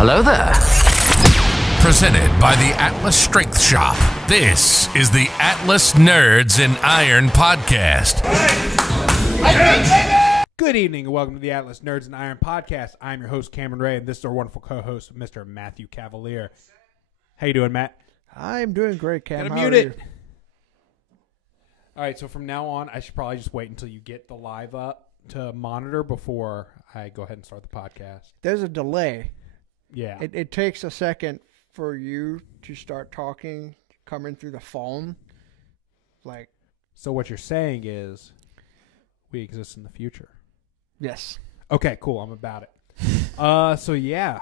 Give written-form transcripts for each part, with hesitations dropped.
Hello there. Presented by the Atlas Strength Shop. This is the Atlas Nerds in Iron podcast. Good evening and welcome to the Atlas Nerds in Iron podcast. I'm your host, Cameron Ray, and this is our wonderful co-host, Mr. Mathew Cavalier. How you doing, Matt? I'm doing great, Cam. Gotta mute it. All right, so from now on, I should probably just wait until you get the live up to monitor before I go ahead and start the podcast. There's a delay. Yeah. It takes a second for you to start talking, coming through the phone. So what you're saying is we exist in the future. Yes. Okay, cool. I'm about it. So yeah.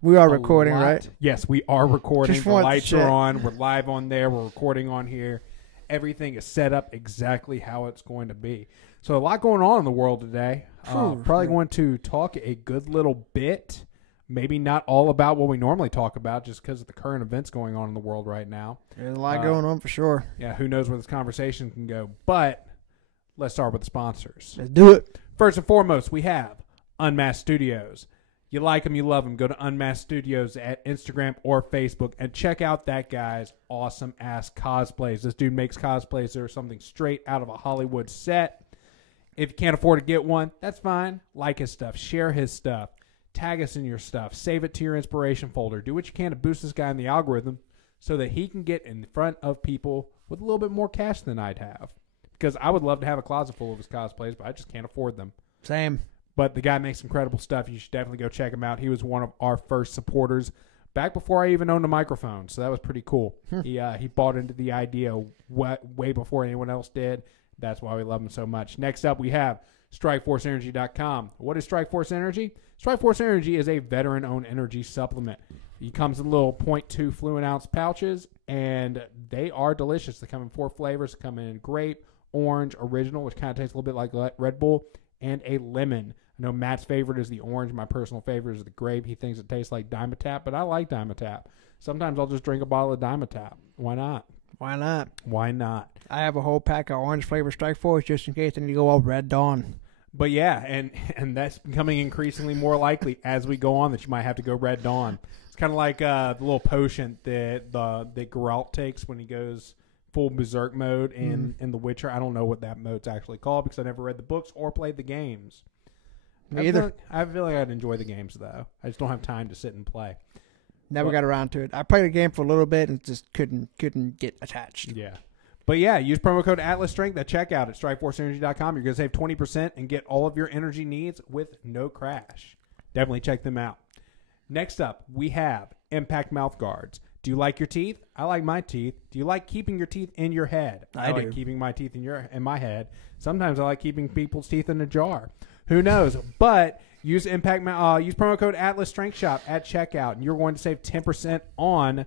We are recording, right? Yes, we are recording. The lights are on. We're live on there. We're recording on here. Everything is set up exactly how it's going to be. So a lot going on in the world today. Probably going to talk a good little bit. Maybe not all about what we normally talk about just because of the current events going on in the world right now. There's a lot going on for sure. Yeah, who knows where this conversation can go. But let's start with the sponsors. Let's do it. First and foremost, we have Unmasked Studios. You like them, you love them. Go to Unmasked Studios at Instagram or Facebook and check out that guy's awesome-ass cosplays. This dude makes cosplays that are something straight out of a Hollywood set. If you can't afford to get one, that's fine. Like his stuff. Share his stuff. Tag us in your stuff. Save it to your inspiration folder. Do what you can to boost this guy in the algorithm so that he can get in front of people with a little bit more cash than I'd have. Because I would love to have a closet full of his cosplays, but I just can't afford them. Same. But the guy makes incredible stuff. You should definitely go check him out. He was one of our first supporters back before I even owned a microphone, so that was pretty cool. He bought into the idea way before anyone else did. That's why we love him so much. Next up, we have StrikeforceEnergy.com. What is Strikeforce Energy? Strikeforce Energy is a veteran-owned energy supplement. It comes in little 0.2 fluid ounce pouches, and they are delicious. They come in 4 flavors. They come in grape, orange, original, which kind of tastes a little bit like Red Bull, and a lemon. I know Matt's favorite is the orange. My personal favorite is the grape. He thinks it tastes like Dimetap, but I like Dimetap. Sometimes I'll just drink a bottle of Dimetap. Why not? Why not? Why not? I have a whole pack of orange flavor Strikeforce just in case I need to go all Red Dawn. But yeah, and that's becoming increasingly more likely as we go on that you might have to go Red Dawn. It's kind of like the little potion that Geralt takes when he goes full berserk mode in The Witcher. I don't know what that mode's actually called because I never read the books or played the games. Me either. I feel like I'd enjoy the games, though. I just don't have time to sit and play. Never got around to it. I played a game for a little bit and just couldn't get attached. Yeah. But yeah, use promo code AtlasStrength at checkout at StrikeforceEnergy.com. You're going to save 20% and get all of your energy needs with no crash. Definitely check them out. Next up, we have Impact Mouth Guards. Do you like your teeth? I like my teeth. Do you like keeping your teeth in your head? I like keeping my teeth in my head. Sometimes I like keeping people's teeth in a jar. Who knows? But use use promo code Atlas Strength Shop at checkout, and you're going to save 10% on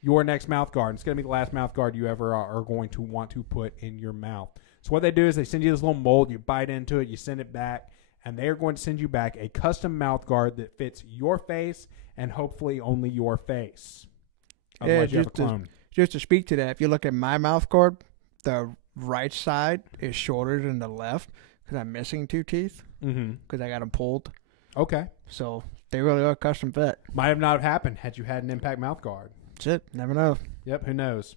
your next mouth guard. It's going to be the last mouth guard you ever are going to want to put in your mouth. So what they do is they send you this little mold. You bite into it. You send it back, and they are going to send you back a custom mouth guard that fits your face and hopefully only your face. Otherwise, you have a clone. Just to speak to that, if you look at my mouth guard, the right side is shorter than the left because I'm missing 2 teeth because I got them pulled. Okay. So they really are custom fit. Might have not happened had you had an Impact mouth guard. That's it. Never know. Yep, who knows?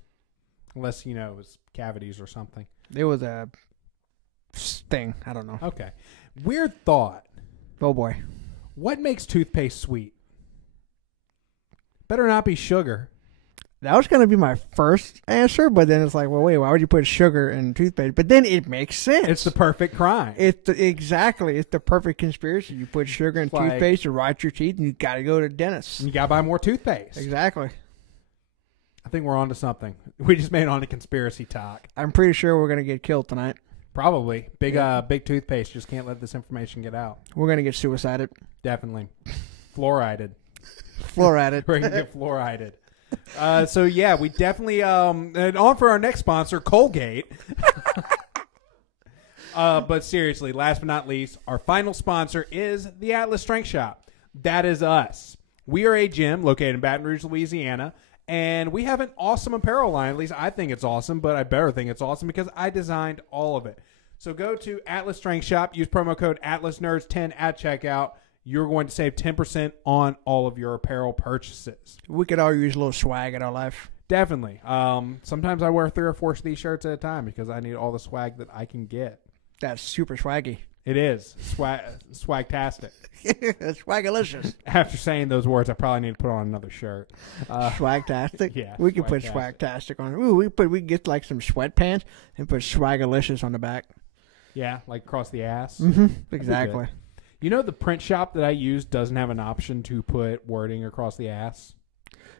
Unless, it was cavities or something. It was a thing. I don't know. Okay. Weird thought. Oh, boy. What makes toothpaste sweet? Better not be sugar. That was going to be my first answer, but then it's like, well, wait, why would you put sugar in toothpaste? But then it makes sense. It's the perfect crime. Exactly. It's the perfect conspiracy. You put sugar in toothpaste to rot your teeth, and you got to go to the dentist. You got to buy more toothpaste. Exactly. I think we're on to something. We just made it on to conspiracy talk. I'm pretty sure we're going to get killed tonight. Probably. Big toothpaste. Just can't let this information get out. We're going to get suicided. Definitely. Fluorided. Fluorided. We're going to get fluorided. So yeah, we definitely and on for our next sponsor, Colgate. But seriously, last but not least, our final sponsor is the Atlas Strength Shop. That is us. We are a gym located in Baton Rouge, Louisiana, and we have an awesome apparel line. At least I think it's awesome, but I better think it's awesome because I designed all of it. So go to Atlas Strength Shop, use promo code AtlasNerds10 at checkout. you're going to save 10% on all of your apparel purchases. We could all use a little swag in our life. Definitely. Sometimes I wear 3 or 4 of these shirts at a time because I need all the swag that I can get. That's super swaggy. It is. Swagtastic. Swagalicious. After saying those words, I probably need to put on another shirt. Swagtastic? Yeah. We can put swagtastic on it. Ooh, we can get like some sweatpants and put swagalicious on the back. Yeah, like across the ass. Mm-hmm. Exactly. You know the print shop that I use doesn't have an option to put wording across the ass?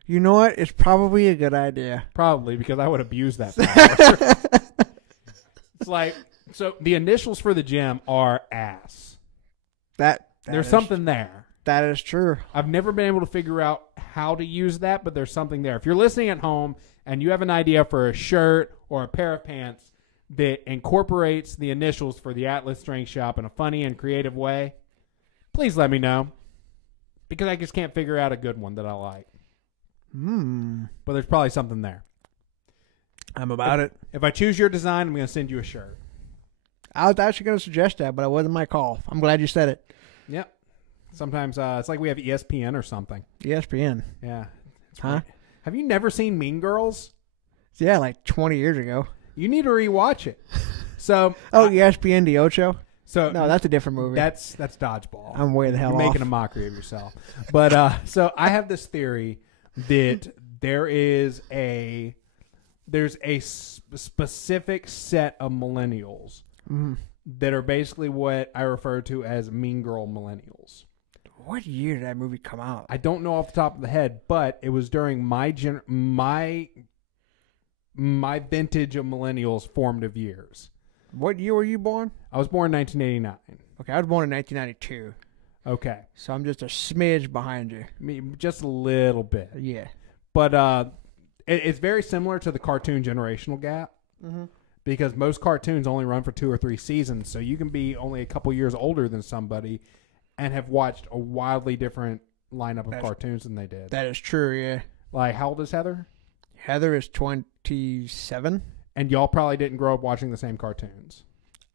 You know what? It's probably a good idea. Probably, because I would abuse that power. It's like, so the initials for the gym are ass. There's something there. That is true. I've never been able to figure out how to use that, but there's something there. If you're listening at home and you have an idea for a shirt or a pair of pants that incorporates the initials for the Atlas Strength Shop in a funny and creative way, please let me know. Because I just can't figure out a good one that I like. But there's probably something there. I'm about it. If I choose your design, I'm going to send you a shirt. I was actually going to suggest that, but it wasn't my call. I'm glad you said it. Yep. Sometimes it's like we have ESPN or something. ESPN. Yeah. Huh? Right. Have you never seen Mean Girls? Yeah, like 20 years ago. You need to rewatch it. So. ESPN the Ocho? So no, that's a different movie. That's Dodgeball. I'm way the hell You're off. Making a mockery of yourself. But so I have this theory that there's a specific set of millennials that are basically what I refer to as Mean Girl millennials. What year did that movie come out? I don't know off the top of the head, but it was during my vintage of millennials formative years. What year were you born? I was born in 1989. Okay, I was born in 1992. Okay. So I'm just a smidge behind you. Just a little bit. Yeah. But it's very similar to the cartoon generational gap because most cartoons only run for 2 or 3 seasons. So you can be only a couple years older than somebody and have watched a wildly different lineup of cartoons than they did. That is true, yeah. Like, how old is Heather? Heather is 27. And y'all probably didn't grow up watching the same cartoons.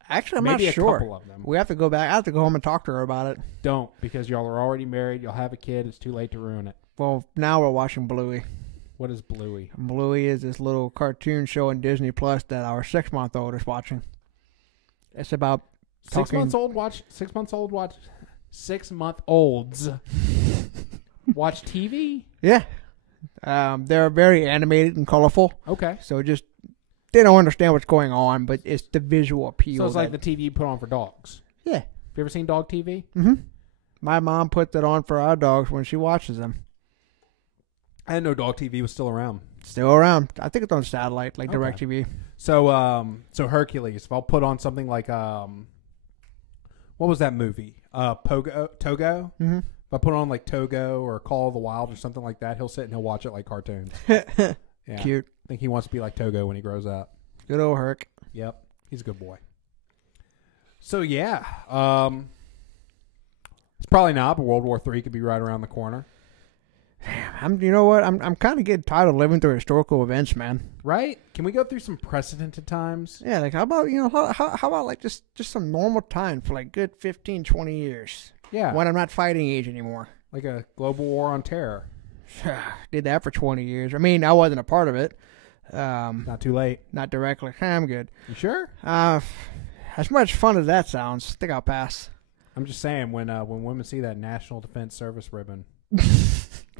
Actually, I'm Maybe not sure. A couple of them. We have to go back. I have to go home and talk to her about it. Don't, because y'all are already married. You'll have a kid. It's too late to ruin it. Well, now we're watching Bluey. What is Bluey? Bluey is this little cartoon show on Disney Plus that our 6-month-old is watching. It's about 6 months old watch 6 months old watch 6 month olds watch TV? Yeah. They're very animated and colorful. Okay. So just they don't understand what's going on, but it's the visual appeal. So it's like the TV you put on for dogs. Yeah. Have you ever seen dog TV? Mm-hmm. My mom puts it on for our dogs when she watches them. I didn't know dog TV was still around. Still around. I think it's on satellite, like DirecTV. So Hercules. If I'll put on something like what was that movie? Togo. Mm-hmm. If I put on like Togo or Call of the Wild or something like that, he'll sit and he'll watch it like cartoons. Yeah. Cute. I think he wants to be like Togo when he grows up. Good old Herc. Yep. He's a good boy. So yeah, it's probably not, but World War III could be right around the corner. You know what? I'm kind of getting tired of living through historical events, man. Right? Can we go through some precedented times? Yeah, like how about how about like just some normal time for like good 15, 20 years? Yeah. When I'm not fighting age anymore. Like a global war on terror. Did that for 20 years. I mean, I wasn't a part of it. Not too late. Not directly. I'm good. You sure? As much fun as that sounds, I think I'll pass. I'm just saying, when women see that National Defense Service ribbon.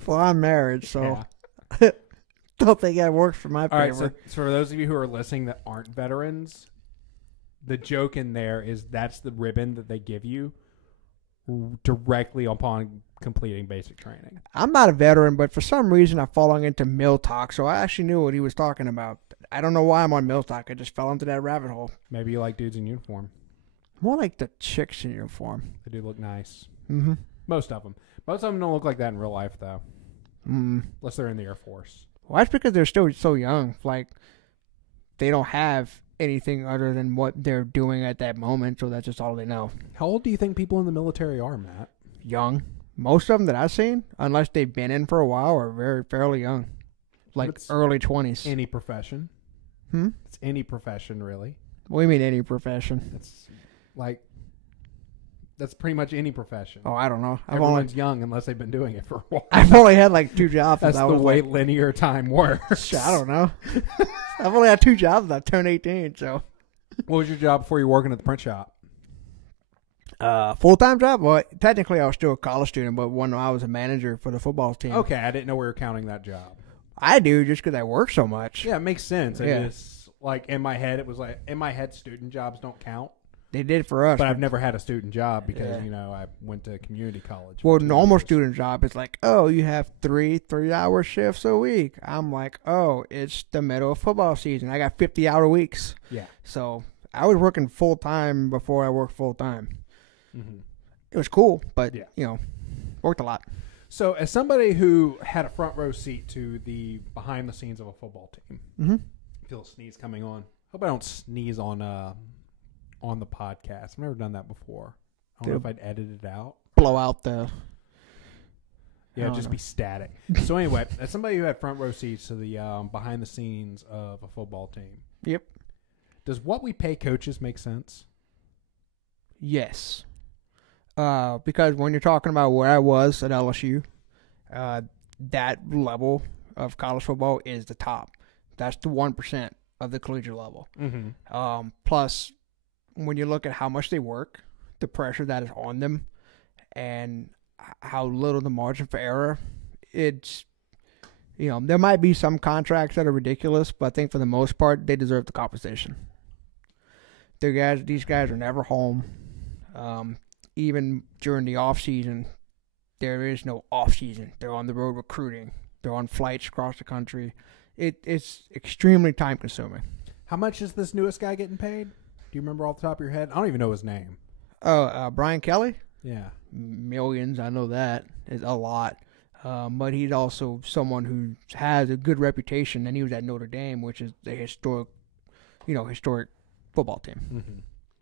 Well, I'm married, so don't think that works for my favor. All right, so for those of you who are listening that aren't veterans, the joke in there is that's the ribbon that they give you directly upon completing basic training. I'm not a veteran, but for some reason I've fallen into Mill Talk, so I actually knew what he was talking about. I don't know why I'm on Mill Talk. I just fell into that rabbit hole. Maybe you like dudes in uniform. More like the chicks in uniform. They do look nice. Mm-hmm. Most of them. Most of them don't look like that in real life, though. Unless they're in the Air Force. Well, that's because they're still so young. Like, they don't have anything other than what they're doing at that moment, so that's just all they know. How old do you think people in the military are, Matt? Young. Most of them that I've seen, unless they've been in for a while, are fairly young. Like early 20s. Any profession. It's any profession, really. What do you mean any profession? It's like That's pretty much any profession. Oh, I don't know. Everyone's young unless they've been doing it for a while. I've only had like 2 jobs. That's the way linear time works. I don't know. I've only had 2 jobs since I turned 18. So, what was your job before you were working at the print shop? Full-time job? Well, technically I was still a college student, but when I was a manager for the football team. Okay, I didn't know we were counting that job. I do just because I work so much. Yeah, it makes sense. Yeah. Just like in my head, student jobs don't count. They did for us. But I've never had a student job because, I went to community college. Well, normal student job is like, oh, you have 3-hour shifts a week. I'm like, oh, it's the middle of football season. I got 50-hour weeks. Yeah. So I was working full-time before I worked full-time. Mm-hmm. It was cool, but, worked a lot. So as somebody who had a front row seat to the behind the scenes of a football team, I feel a sneeze coming on. Hope I don't sneeze on the podcast. I've never done that before. I don't know if I'd edit it out. Blow out the... Yeah, just be static. So anyway, as somebody who had front row seats to the behind the scenes of a football team. Yep. Does what we pay coaches make sense? Yes. Because when you're talking about where I was at LSU, that level of college football is the top. That's the 1% of the collegiate level. Mm-hmm. Plus, when you look at how much they work, the pressure that is on them, and how little the margin for error, it's, there might be some contracts that are ridiculous, but I think for the most part, they deserve the compensation. These guys are never home. Even during the off season, there is no off season. They're on the road recruiting. They're on flights across the country. It's extremely time consuming. How much is this newest guy getting paid? Do you remember off the top of your head? I don't even know his name. Oh, Brian Kelly? Yeah. Millions, I know that. It's a lot. But he's also someone who has a good reputation, and he was at Notre Dame, which is a historic football team. Mm-hmm.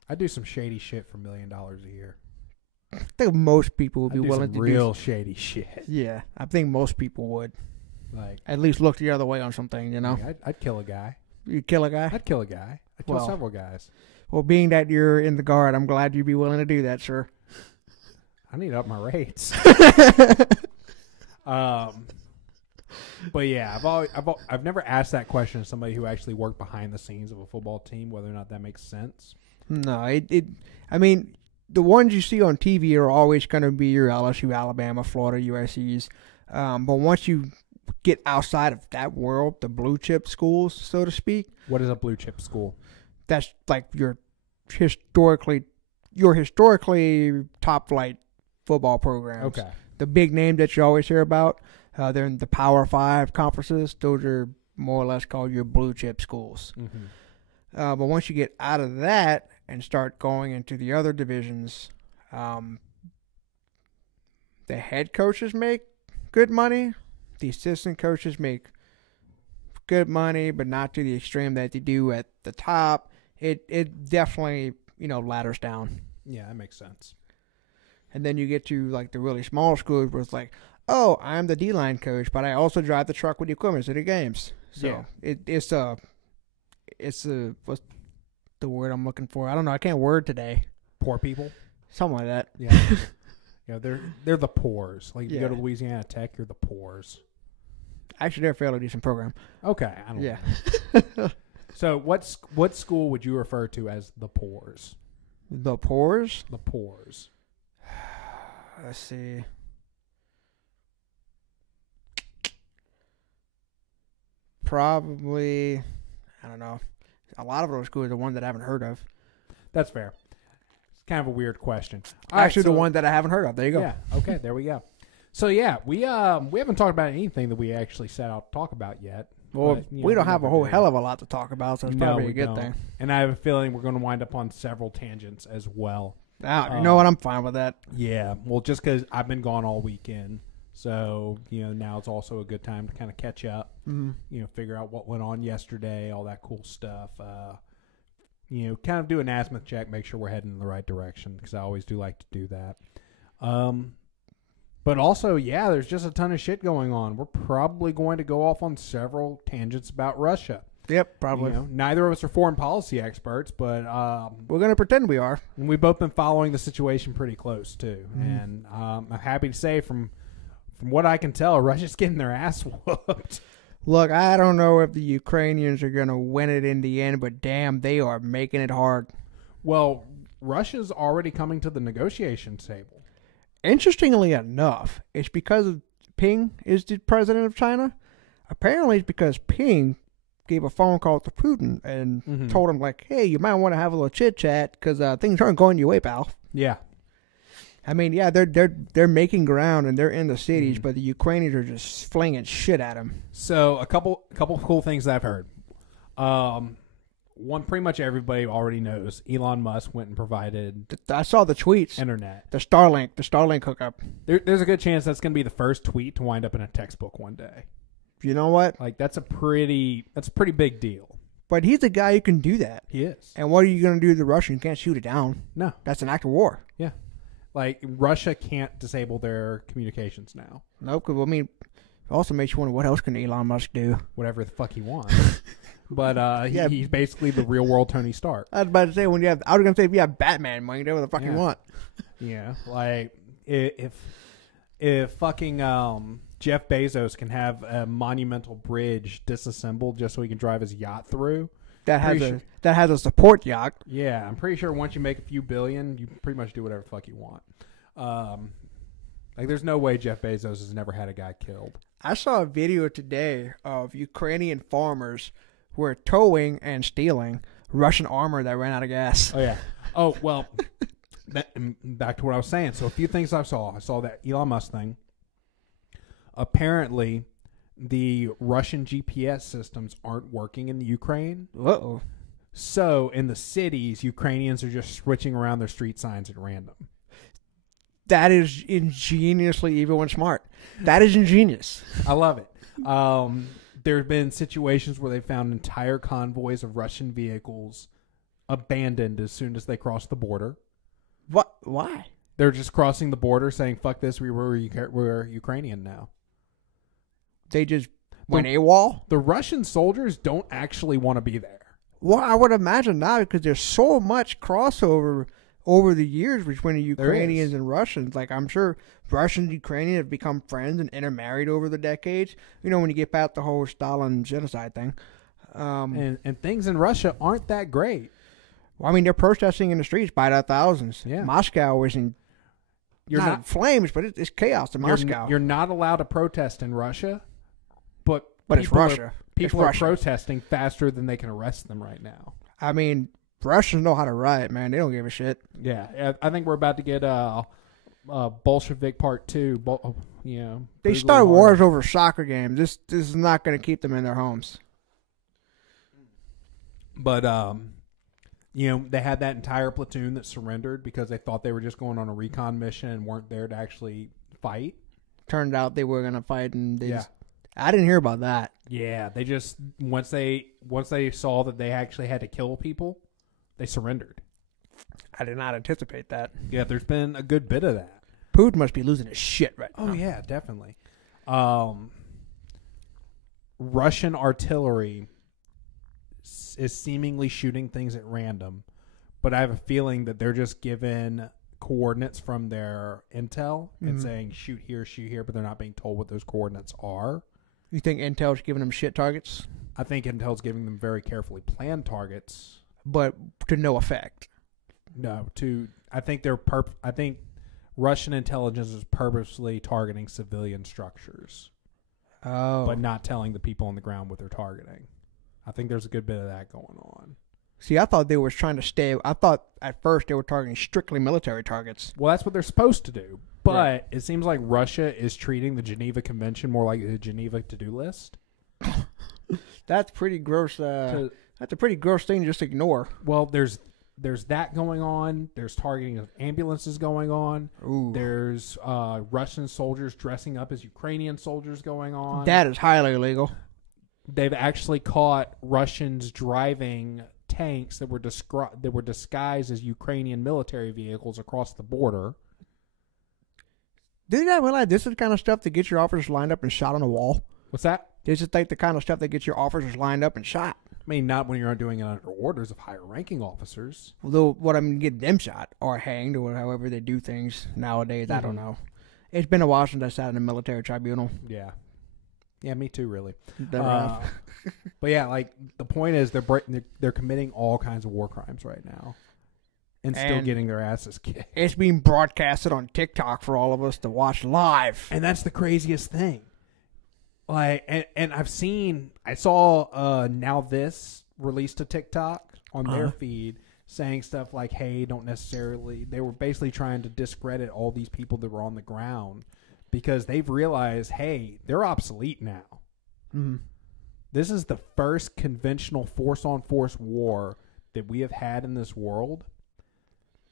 I do some shady shit for $1 million a year. I think most people would be willing to do real shady shit. Yeah, I think most people would. Like, at least look the other way on something, I'd kill a guy. You'd kill a guy? I'd kill a guy. I'd kill several guys. Well, being that you're in the guard, I'm glad you'd be willing to do that, sir. I need to up my rates. But yeah, I've never asked that question to somebody who actually worked behind the scenes of a football team, whether or not that makes sense. No, I mean, the ones you see on TV are always going to be your LSU, Alabama, Florida, USC's. But once you get outside of that world, the blue chip schools, so to speak. What is a blue chip school? That's like your historically top flight football programs. Okay. The big name that you always hear about, they're in the Power 5 conferences. Those are more or less called your blue chip schools. Mm-hmm. But once you get out of that and start going into the other divisions, the head coaches make good money. The assistant coaches make good money, but not to the extreme that they do at the top. It definitely, ladders down. Yeah, that makes sense. And then you get to like the really small schools where it's like, oh, I'm the D-line coach, but I also drive the truck with the equipment to the games. So it's what's the word I'm looking for? I don't know. I can't word today. Poor people? Something like that. Yeah. Yeah, they're the poors. Like, if you go to Louisiana Tech, you're the poors. Actually, they're a fairly decent program. Okay. I don't know. So what school would you refer to as the poors? The poors? The poors. Let's see. Probably, I don't know. A lot of those schools are one that I haven't heard of. That's fair. It's kind of a weird question. Actually, the one that I haven't heard of. There you go. Yeah. Okay. There we go. So yeah, we haven't talked about anything that we actually set out to talk about yet. Well, but, we don't have a whole hell of a lot to talk about, so it's probably a good thing. And I have a feeling we're going to wind up on several tangents as well. You know what? I'm fine with that. Yeah. Well, just because I've been gone all weekend. So, now it's also a good time to kind of catch up, figure out what went on yesterday, all that cool stuff. Kind of do an azimuth check, make sure we're heading in the right direction, because I always do like to do that. But also, there's just a ton of shit going on. We're probably going to go off on several tangents about Russia. Yep, probably. You know, neither of us are foreign policy experts, but We're going to pretend we are. and we've both been following the situation pretty close too. And I'm happy to say, from what I can tell, Russia's getting their ass whooped. Look, I don't know if the Ukrainians are going to win it in the end, but damn, they are making it hard. Well, Russia's already coming to the negotiation table. Interestingly enough, it's because Ping is the president of China. Apparently, it's because Ping gave a phone call to Putin and told him, like, hey, you might want to have a little chit-chat because things aren't going your way, pal. Yeah. I mean, yeah, they're making ground and they're in the cities, but the Ukrainians are just flinging shit at them. So a couple cool things that I've heard. One, pretty much everybody already knows. Elon Musk went and provided I saw the tweets. internet. The Starlink hookup. There's a good chance that's going to be the first tweet to wind up in a textbook one day. You know what? Like that's a pretty big deal. But he's the guy who can do that. He is. And what are you going to do to the Russians? You can't shoot it down. No. That's an act of war. Yeah. Like Russia can't disable their communications now. Nope. Because I mean, it also makes you wonder what else can Elon Musk do. Whatever the fuck he wants. But he's basically the real world Tony Stark. I was about to say I was going to say if you have Batman money, do whatever the fuck you want. Yeah. Like if fucking Jeff Bezos can have a monumental bridge disassembled just so he can drive his yacht through. That has a support yacht. Yeah, I'm pretty sure once you make a few billion, you pretty much do whatever the fuck you want. Like, there's no way Jeff Bezos has never had a guy killed. I saw a video today of Ukrainian farmers who are towing and stealing Russian armor that ran out of gas. Oh, yeah. Oh, well, back to what I was saying. So a few things I saw. I saw that Elon Musk thing. Apparently, the Russian GPS systems aren't working in the Ukraine. Uh-oh. So in the cities, Ukrainians are just switching around their street signs at random. That is ingeniously evil and smart. That is ingenious. I love it. There have been situations where they found entire convoys of Russian vehicles abandoned as soon as they crossed the border. What? Why? They're just crossing the border saying, fuck this, we're Ukrainian now. They just went AWOL? The Russian soldiers don't actually want to be there. Well, I would imagine not because there's so much crossover over the years between the Ukrainians and Russians. Like, I'm sure Russians and Ukrainians have become friends and intermarried over the decades. You know, when you get past the whole Stalin genocide thing. And things in Russia aren't that great. Well, I mean, they're protesting in the streets by the thousands. Yeah. Moscow is in not flames, but it's chaos in Moscow. You're not allowed to protest in Russia, but it's Russia. People are protesting faster than they can arrest them right now. I mean, Russians know how to riot, man. They don't give a shit. Yeah, I think we're about to get Bolshevik Part 2. They start wars over soccer games. This is not going to keep them in their homes. But they had that entire platoon that surrendered because they thought they were just going on a recon mission and weren't there to actually fight. Turned out they were going to fight, and I didn't hear about that. Yeah, they just once they saw that they actually had to kill people, they surrendered. I did not anticipate that. Yeah, there's been a good bit of that. Putin must be losing his shit right now. Oh yeah, definitely. Russian artillery is seemingly shooting things at random, but I have a feeling that they're just given coordinates from their intel and saying shoot here, but they're not being told what those coordinates are. You think Intel's giving them shit targets? I think Intel's giving them very carefully planned targets, but to no effect. No, I think Russian intelligence is purposely targeting civilian structures. Oh. But not telling the people on the ground what they're targeting. I think there's a good bit of that going on. See, I thought they were trying to stay. I thought at first they were targeting strictly military targets. Well, that's what they're supposed to do. But It seems like Russia is treating the Geneva Convention more like the Geneva to-do list. That's pretty gross. That's a pretty gross thing to just ignore. Well, there's that going on. There's targeting of ambulances going on. Ooh. There's Russian soldiers dressing up as Ukrainian soldiers going on. That is highly illegal. They've actually caught Russians driving tanks that were disguised as Ukrainian military vehicles across the border. Did you realize this is the kind of stuff that gets your officers lined up and shot on a wall? What's that? This is like the kind of stuff that gets your officers lined up and shot. I mean, not when you're doing it under orders of higher ranking officers. Although, what I'm getting them shot or hanged or however they do things nowadays, I don't know. It's been a while since I sat in a military tribunal. Yeah. Yeah, me too, really. But yeah, like the point is they're committing all kinds of war crimes right now, and still getting their asses kicked. It's being broadcasted on TikTok for all of us to watch live, and that's the craziest thing. Like, and I saw Now This released a TikTok on their feed saying stuff like, "Hey, don't necessarily." They were basically trying to discredit all these people that were on the ground. Because they've realized, hey, they're obsolete now. Mm-hmm. This is the first conventional force-on-force war that we have had in this world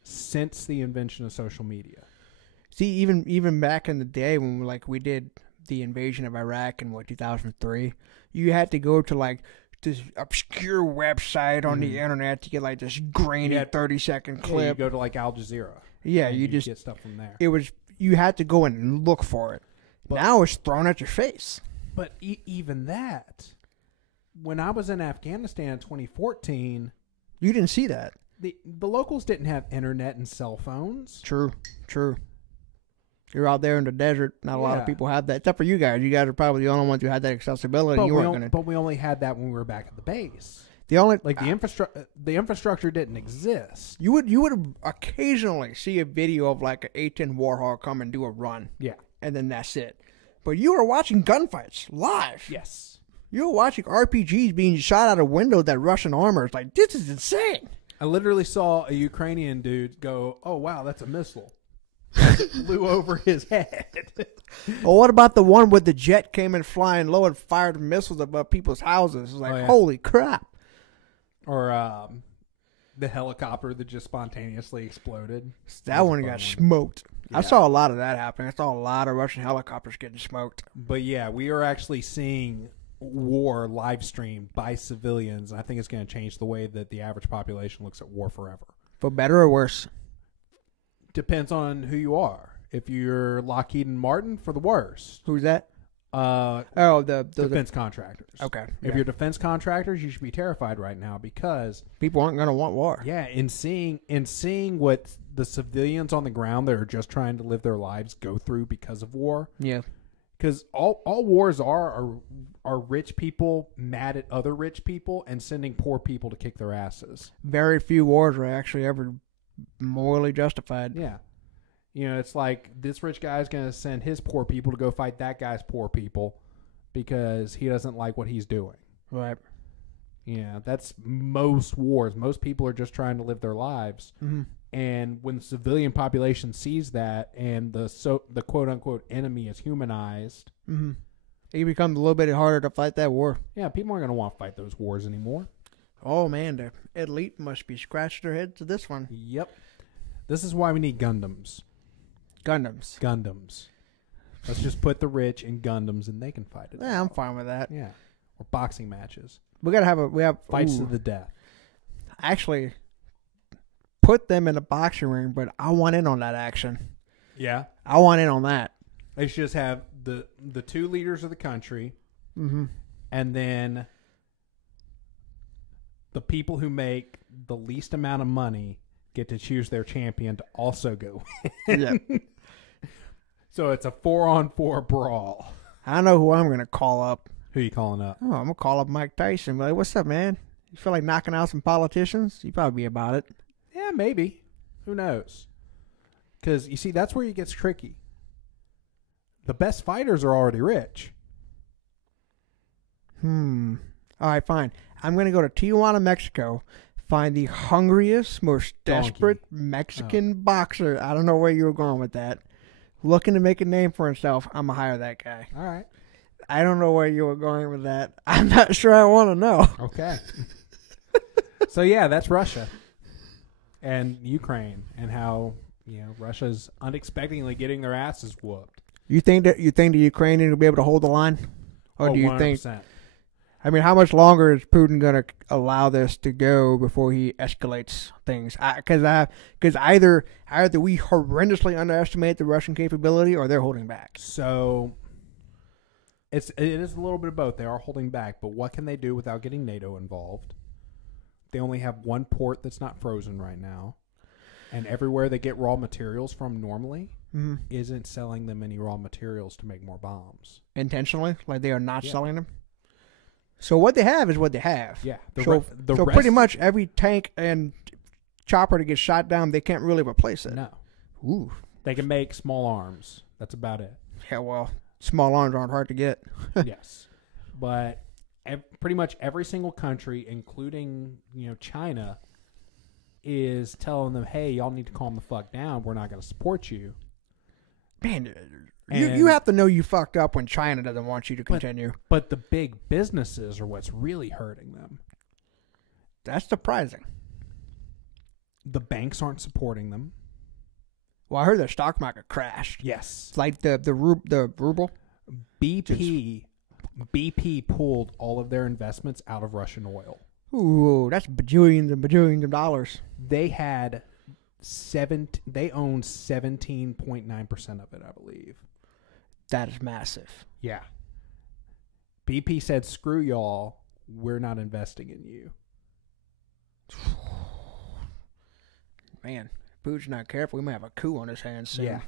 since the invention of social media. See, even back in the day when we did the invasion of Iraq in 2003, you had to go to this obscure website on the internet to get this grainy 30-second clip. Yeah, you go to Al Jazeera. Yeah, you just get stuff from there. You had to go in and look for it. But now it's thrown at your face. But even that, when I was in Afghanistan in 2014... You didn't see that. The locals didn't have internet and cell phones. True. You're out there in the desert. Not a lot of people have that. Except for you guys. You guys are probably the only ones who had that accessibility. But we only had that when we were back at the base. The infrastructure didn't exist. You would occasionally see a video of an A-10 Warhawk come and do a run. Yeah. And then that's it. But you were watching gunfights live. Yes. You were watching RPGs being shot out of windows at Russian armor. It's this is insane. I literally saw a Ukrainian dude go, "Oh wow, that's a missile." It flew over his head. Well, what about the one where the jet came in flying low and fired missiles above people's houses? It's holy crap. Or the helicopter that just spontaneously exploded. That one got smoked. Yeah. I saw a lot of that happen. I saw a lot of Russian helicopters getting smoked. But yeah, we are actually seeing war live streamed by civilians. I think it's going to change the way that the average population looks at war forever. For better or worse? Depends on who you are. If you're Lockheed and Martin, for the worst. Who's that? The defense contractors. Okay. If you're defense contractors, you should be terrified right now because people aren't going to want war. Yeah, in seeing what the civilians on the ground that are just trying to live their lives go through because of war. Yeah. Because all wars are rich people mad at other rich people and sending poor people to kick their asses. Very few wars are actually ever morally justified. Yeah. It's like this rich guy's going to send his poor people to go fight that guy's poor people because he doesn't like what he's doing. Right. Yeah, that's most wars. Most people are just trying to live their lives. Mm-hmm. And when the civilian population sees that and the quote-unquote enemy is humanized... Mm-hmm. It becomes a little bit harder to fight that war. Yeah, people aren't going to want to fight those wars anymore. Oh, man, the elite must be scratching their heads to this one. Yep. This is why we need Gundams. Gundams. Let's just put the rich in Gundams and they can fight it. Yeah, I'm fine with that. Yeah. Or boxing matches. We have fights to the death. Actually, put them in a boxing ring, but I want in on that action. Yeah. I want in on that. They should just have the two leaders of the country, mm-hmm. and then the people who make the least amount of money get to choose their champion to also go win. Yeah. So it's a 4-on-4 brawl. I know who I'm going to call up. Who are you calling up? Oh, I'm going to call up Mike Tyson. Like, what's up, man? You feel like knocking out some politicians? You'd probably be about it. Yeah, maybe. Who knows? Because, you see, that's where it gets tricky. The best fighters are already rich. All right, fine. I'm going to go to Tijuana, Mexico, find the hungriest, most desperate Mexican boxer. I don't know where you were going with that. Looking to make a name for himself. I'm going to hire that guy. All right. I don't know where you were going with that. I'm not sure I want to know. Okay. So, yeah, that's Russia and Ukraine and how, Russia's unexpectedly getting their asses whooped. You think the Ukrainians will be able to hold the line? Or do you 100%. think... I mean, how much longer is Putin going to allow this to go before he escalates things? Because either we horrendously underestimate the Russian capability or they're holding back. So, it is a little bit of both. They are holding back, but what can they do without getting NATO involved? They only have one port that's not frozen right now, and everywhere they get raw materials from normally isn't selling them any raw materials to make more bombs. Intentionally? Like they are not selling them? So what they have is what they have. Yeah. So pretty much every tank and chopper that gets shot down, they can't really replace it. No. Ooh. They can make small arms. That's about it. Yeah, well, small arms aren't hard to get. Yes. But pretty much every single country, including, China, is telling them, hey, y'all need to calm the fuck down. We're not going to support you. Man, you have to know you fucked up when China doesn't want you to continue. But the big businesses are what's really hurting them. That's surprising. The banks aren't supporting them. Well, I heard the stock market crashed. Yes. It's like the ruble. BP pulled all of their investments out of Russian oil. Ooh, that's bajillions and bajillions of dollars. They had they owned 17.9% of it, I believe. That is massive. Yeah. BP said, screw y'all, we're not investing in you. Man, Putin's not careful. We might have a coup on his hands soon. Yeah.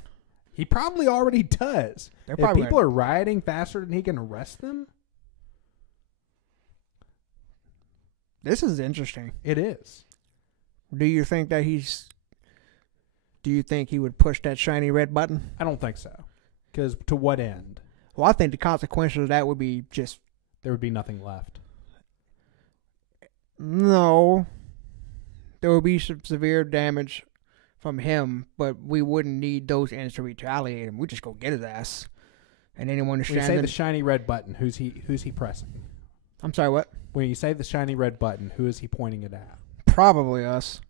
He probably already does. If people are rioting faster than he can arrest them. This is interesting. It is. Do you think he would push that shiny red button? I don't think so. Because to what end? Well, I think the consequences of that would be just... There would be nothing left. No. There would be some severe damage from him, but we wouldn't need those ends to retaliate him. We'd just go get his ass. And anyone who's When you say the shiny red button, who's he pressing? I'm sorry, what? When you say the shiny red button, who is he pointing it at? Probably us.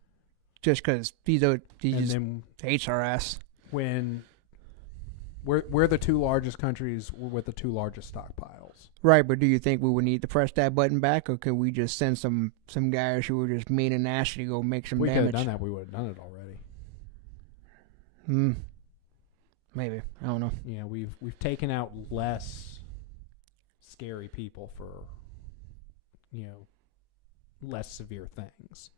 Just because he just then hates our ass. When we're the two largest countries with the two largest stockpiles. Right, but do you think we would need to press that button back, or could we just send some guys who were just mean and nasty to go make some damage? We could have done that. We would have done it already. Maybe. I don't know. Yeah, we've taken out less scary people for, less severe things.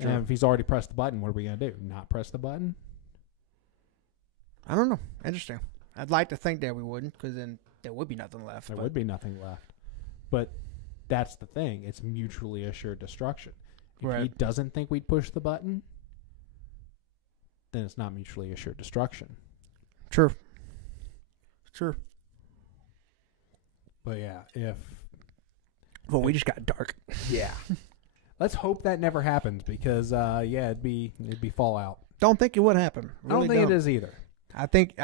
Sure. And if he's already pressed the button, what are we going to do? Not press the button? I don't know. Interesting. I'd like to think that we wouldn't, because then there would be nothing left. There would be nothing left. But that's the thing. It's mutually assured destruction. If he doesn't think we'd push the button, then it's not mutually assured destruction. True. But yeah, Well, we just got dark. Yeah. Let's hope that never happens because, it'd be fallout. Don't think it would happen. Really I don't think it is either. I think,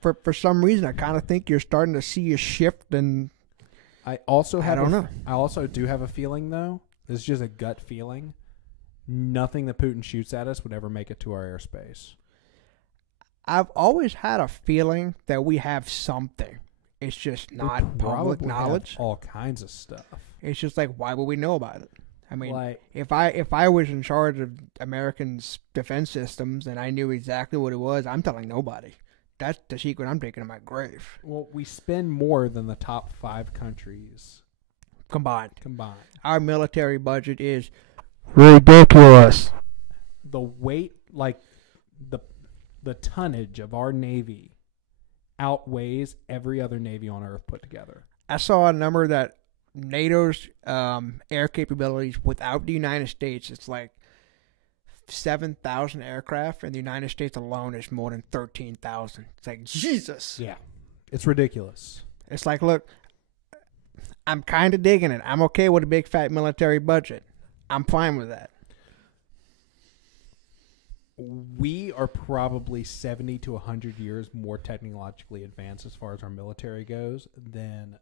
for some reason, I kind of think you're starting to see a shift. And I don't know. I also do have a feeling, though. This is just a gut feeling. Nothing that Putin shoots at us would ever make it to our airspace. I've always had a feeling that we have something. It's just not public knowledge. All kinds of stuff. It's just like, why would we know about it? I mean, Like, if I was in charge of Americans' defense systems and I knew exactly what it was, I'm telling nobody. That's the secret I'm taking to my grave. well, we spend more than the top 5 countries Combined. Our military budget is ridiculous. The weight, like the tonnage of our Navy outweighs every other Navy on Earth put together. I saw a number that NATO's air capabilities without the United States, it's like 7,000 aircraft, and the United States alone is more than 13,000. It's like, Jesus. Yeah. It's ridiculous. It's like, look, I'm kind of digging it. I'm okay with a big fat military budget. I'm fine with that. We are probably 70 to 100 years more technologically advanced as far as our military goes than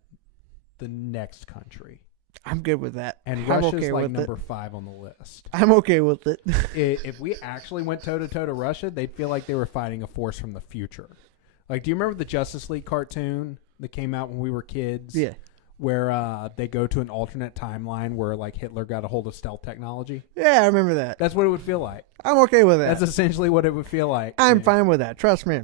the next country. I'm good with that. And Russia's like number 5 on the list. I'm okay with it. If we actually went toe-to-toe to Russia, they'd feel like they were fighting a force from the future. Like, do you remember the Justice League cartoon that came out when we were kids? Yeah. Where they go to an alternate timeline where, like, Hitler got a hold of stealth technology? Yeah, I remember that. That's what it would feel like. I'm okay with that. That's essentially what it would feel like. I'm fine with that. Trust me.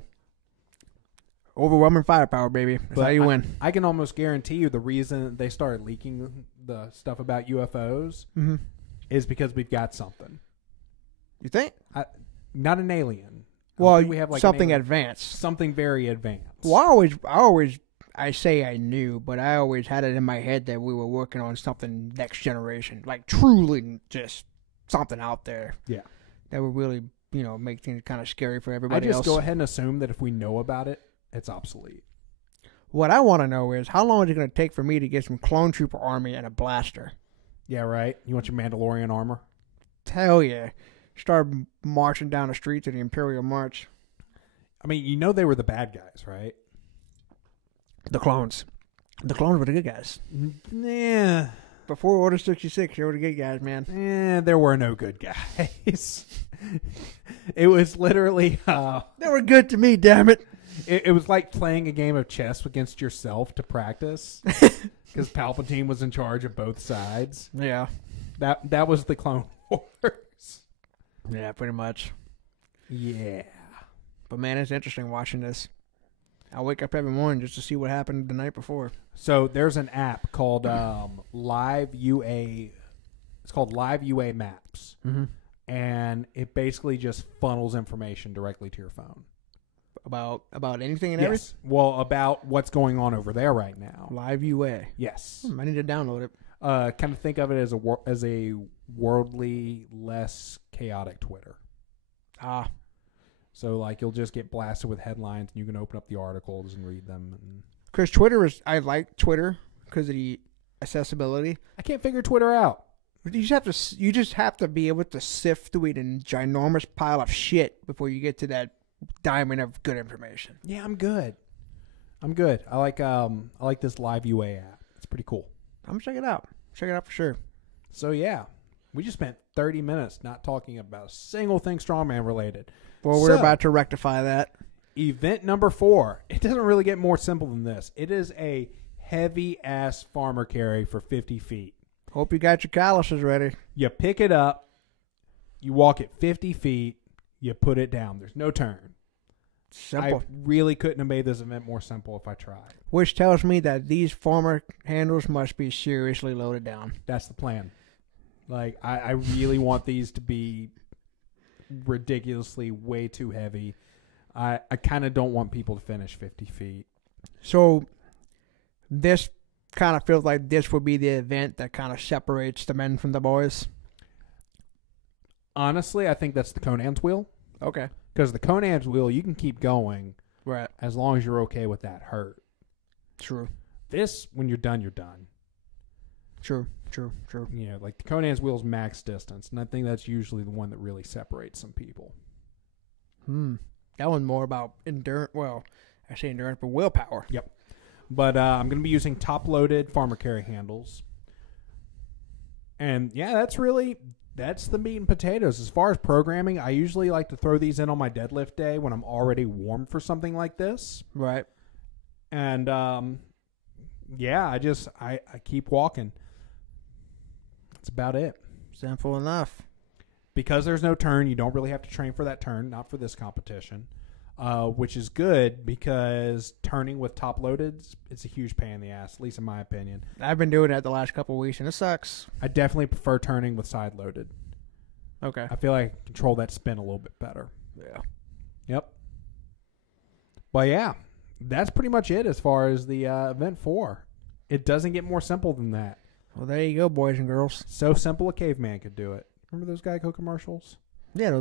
Overwhelming firepower, baby. That's how you win. I can almost guarantee you the reason they started leaking the stuff about UFOs is because we've got something. You think? Not an alien. Well, we have like something advanced. Something very advanced. Well, I say I knew, but I always had it in my head that we were working on something next generation, like truly just something out there. Yeah. That would really, make things kind of scary for everybody else. I just go ahead and assume that if we know about it, it's obsolete. What I want to know is how long is it going to take for me to get some clone trooper army and a blaster? Yeah, right. You want your Mandalorian armor? Hell yeah. Start marching down the streets of the Imperial March. I mean, they were the bad guys, right? The clones. The clones were the good guys. Yeah. Before Order 66, they were the good guys, man. There were no good guys. It was literally... they were good to me, damn it. It was like playing a game of chess against yourself to practice. Because Palpatine was in charge of both sides. Yeah. That was the Clone Wars. Yeah, pretty much. Yeah. But man, it's interesting watching this. I wake up every morning just to see what happened the night before. So there's an app called Live UA. It's called Live UA Maps. Mm-hmm. And it basically just funnels information directly to your phone. About anything and yes. everything? Well, about what's going on over there right now. Live UA. Yes. I need to download it. Kind of think of it as a worldly, less chaotic Twitter. Ah. So, like, you'll just get blasted with headlines, and you can open up the articles and read them. Because I like Twitter because of the accessibility. I can't figure Twitter out. You just have to be able to sift through a ginormous pile of shit before you get to that diamond of good information. Yeah, I'm good. I like this Live UA app. It's pretty cool. I'm gonna check it out. Check it out for sure. So yeah, we just spent 30 minutes not talking about a single thing strongman related. Well, we're about to rectify that. Event number 4. It doesn't really get more simple than this. It is a heavy ass farmer carry for 50 feet. Hope you got your calluses ready. You pick it up, you walk it 50 feet, you put it down. There's no turn. Simple. I really couldn't have made this event more simple if I tried. Which tells me that these farmer handles must be seriously loaded down. That's the plan. Like, I really want these to be ridiculously way too heavy. I kind of don't want people to finish 50 feet. So, this kind of feels like this would be the event that kind of separates the men from the boys. Honestly, I think that's the Conan's wheel. Okay. Because the Conan's wheel, you can keep going. Right. As long as you're okay with that hurt. True. This, when you're done, you're done. True. You know, like the Conan's wheel's max distance, and I think that's usually the one that really separates some people. That one's more about endurance. Well, I say endurance, but willpower. Yep. But I'm going to be using top-loaded farmer carry handles. And yeah, that's the meat and potatoes. As far as programming, I usually like to throw these in on my deadlift day when I'm already warm for something like this. Right. And yeah, I keep walking. That's about it. Simple enough. Because there's no turn, you don't really have to train for that turn, not for this competition, which is good because turning with top-loaded, it's a huge pain in the ass, at least in my opinion. I've been doing that the last couple of weeks, and it sucks. I definitely prefer turning with side-loaded. Okay. I feel like I control that spin a little bit better. Yeah. Yep. But yeah, that's pretty much it as far as the event 4. It doesn't get more simple than that. Well, there you go, boys and girls. So simple a caveman could do it. Remember those Geico commercials? Yeah,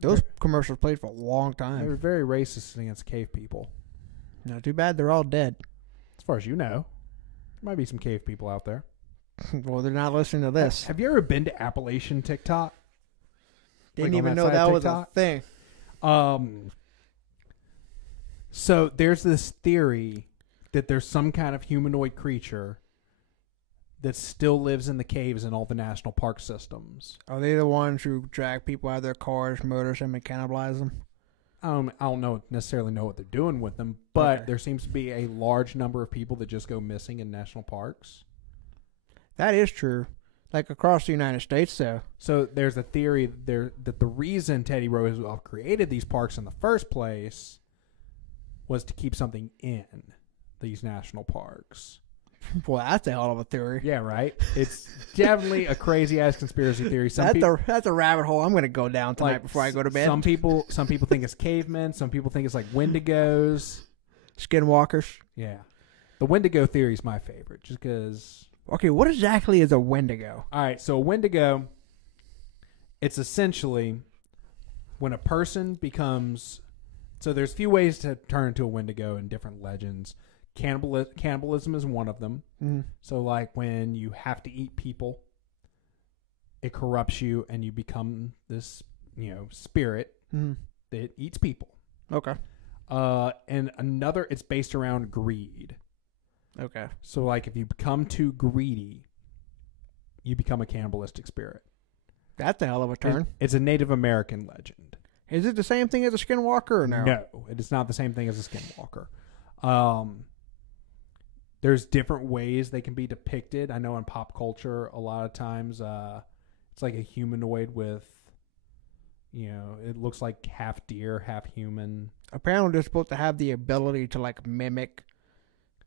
those commercials played for a long time. They were very racist against cave people. Not too bad they're all dead. As far as you know. There might be some cave people out there. Well, they're not listening to this. Have you ever been to Appalachian TikTok? Didn't Like even on know side that of was a TikTok? thing. So there's this theory that there's some kind of humanoid creature that still lives in the caves in all the national park systems. Are they the ones who drag people out of their cars, murder them, and cannibalize them? I don't necessarily know what they're doing with them, but Okay. there seems to be a large number of people that just go missing in national parks. That is true. Like across the United States, though. So there's a theory that the reason Teddy Roosevelt created these parks in the first place was to keep something in these national parks. Well, that's a hell of a theory. Yeah, right? It's definitely a crazy-ass conspiracy theory. That's a rabbit hole I'm going to go down tonight before I go to bed. Some people think it's cavemen. Some people think it's like Wendigos. Skinwalkers. Yeah. The Wendigo theory is my favorite, just because... Okay, what exactly is a Wendigo? All right, so a Wendigo, it's essentially when a person becomes... So there's a few ways to turn into a Wendigo in different legends. Cannibalism is one of them. Mm. So like when you have to eat people, it corrupts you and you become this, spirit that eats people. Okay. And another, it's based around greed. Okay. So like if you become too greedy, you become a cannibalistic spirit. That's a hell of a turn. It's a Native American legend. Is it the same thing as a skinwalker or no? No, it is not the same thing as a skinwalker. There's different ways they can be depicted. I know in pop culture, a lot of times it's like a humanoid with, it looks like half deer, half human. Apparently they're supposed to have the ability to like mimic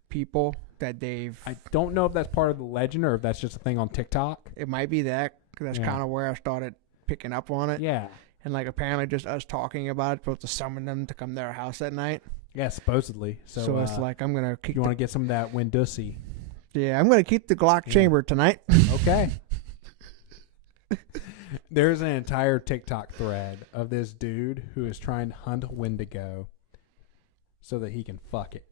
people that they've... I don't know if that's part of the legend or if that's just a thing on TikTok. It might be that, because that's kind of where I started picking up on it. Yeah. And like apparently just us talking about it, supposed to summon them to come to our house at night. Yeah, supposedly. So it's like I'm going to keep... You want to get some of that Wendussy. Yeah, I'm going to keep the Glock chamber tonight. Okay. There's an entire TikTok thread of this dude who is trying to hunt a Wendigo so that he can fuck it.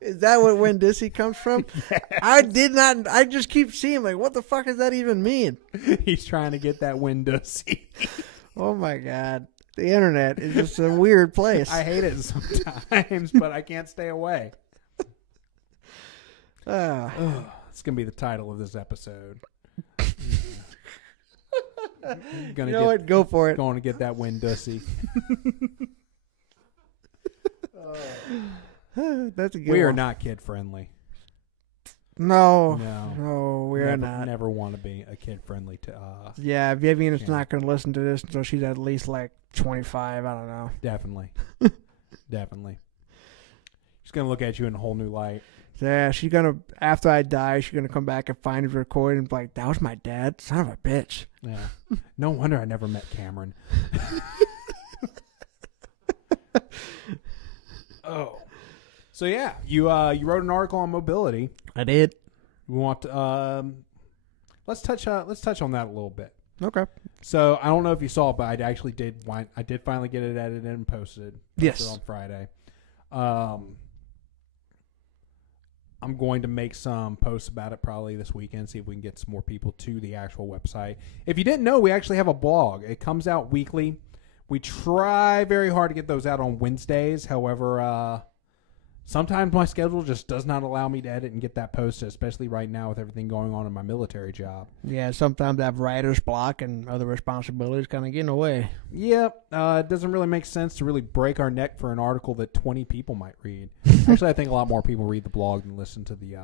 Is that what Wendussy comes from? Yes. I just keep seeing, like, what the fuck does that even mean? He's trying to get that Wendussy. Oh, my God. The internet is just a weird place. I hate it sometimes, but I can't stay away. It's going to be the title of this episode. You know what? Go for it. Going to get that Wendussy. That's a good We are one. not kid friendly. No, we never, are not. Never want to be a kid friendly to us. Yeah, Vivian's not going to listen to this until she's at least like 25. I don't know. Definitely. Definitely. She's going to look at you in a whole new light. Yeah, she's going to, after I die, she's going to come back and find the recording and be like, that was my dad? Son of a bitch. Yeah. No wonder I never met Cameron. Oh. So yeah, you wrote an article on mobility. I did. We want to let's touch on that a little bit. Okay. So I don't know if you saw it, but I did finally get it edited and posted. Yes. On Friday. I'm going to make some posts about it probably this weekend, see if we can get some more people to the actual website. If you didn't know, we actually have a blog. It comes out weekly. We try very hard to get those out on Wednesdays. However, sometimes my schedule just does not allow me to edit and get that posted, especially right now with everything going on in my military job. Yeah, sometimes I have writer's block and other responsibilities kind of get in the way. Yep. It doesn't really make sense to really break our neck for an article that 20 people might read. Actually, I think a lot more people read the blog than listen to the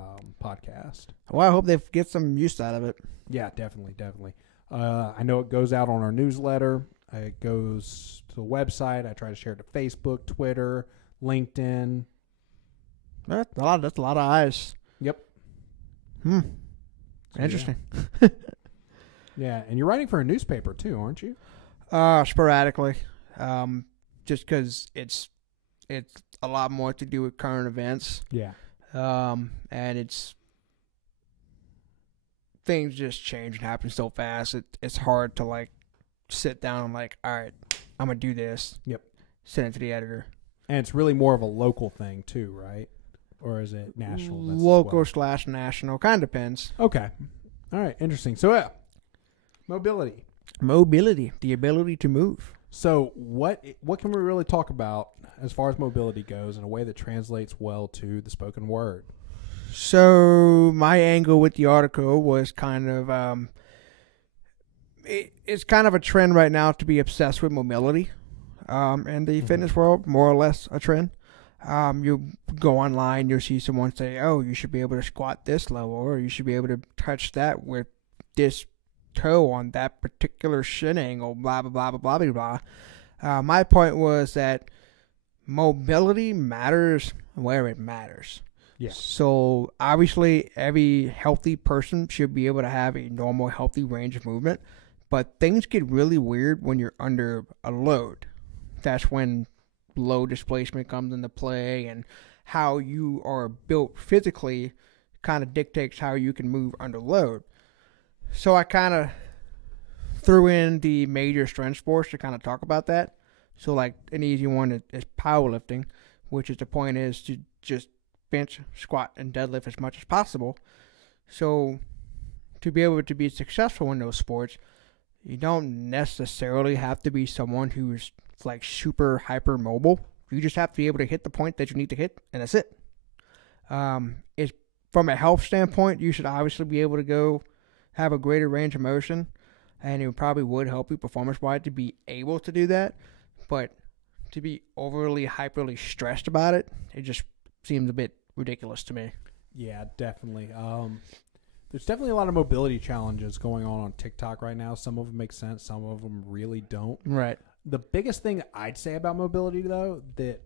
podcast. Well, I hope they get some use out of it. Yeah, definitely. I know it goes out on our newsletter. It goes to the website. I try to share it to Facebook, Twitter, LinkedIn. That's a lot of eyes. Yep. So, interesting. Yeah, and you're writing for a newspaper too, aren't you? Sporadically. Just because it's a lot more to do with current events. Yeah. And it's things just change and happen so fast. It's hard to like sit down and like, all right, I'm gonna do this. Yep. Send it to the editor. And it's really more of a local thing too, right? Or is it national? Local / national. Kind of depends. Okay. All right. Interesting. So, mobility. Mobility. The ability to move. So, what can we really talk about as far as mobility goes in a way that translates well to the spoken word? So, my angle with the article was kind of, it's kind of a trend right now to be obsessed with mobility. In the fitness world, more or less a trend. You go online, you'll see someone say, oh, you should be able to squat this level, or you should be able to touch that with this toe on that particular shin angle, blah, blah, blah, blah, blah, blah, blah. My point was that mobility matters where it matters. Yeah. So obviously, every healthy person should be able to have a normal, healthy range of movement. But things get really weird when you're under a load. That's when low displacement comes into play, and how you are built physically kind of dictates how you can move under load. So I kind of threw in the major strength sports to kind of talk about that. So like an easy one is powerlifting, which is the point is to just bench, squat, and deadlift as much as possible. So to be able to be successful in those sports, you don't necessarily have to be someone who's like super hyper mobile. You just have to be able to hit the point that you need to hit, and that's it. It's from a health standpoint, you should obviously be able to go have a greater range of motion, and it probably would help you performance-wise to be able to do that. But to be overly, hyperly stressed about it, it just seems a bit ridiculous to me. Yeah, definitely. There's definitely a lot of mobility challenges going on TikTok right now. Some of them make sense. Some of them really don't. Right. The biggest thing I'd say about mobility, though, that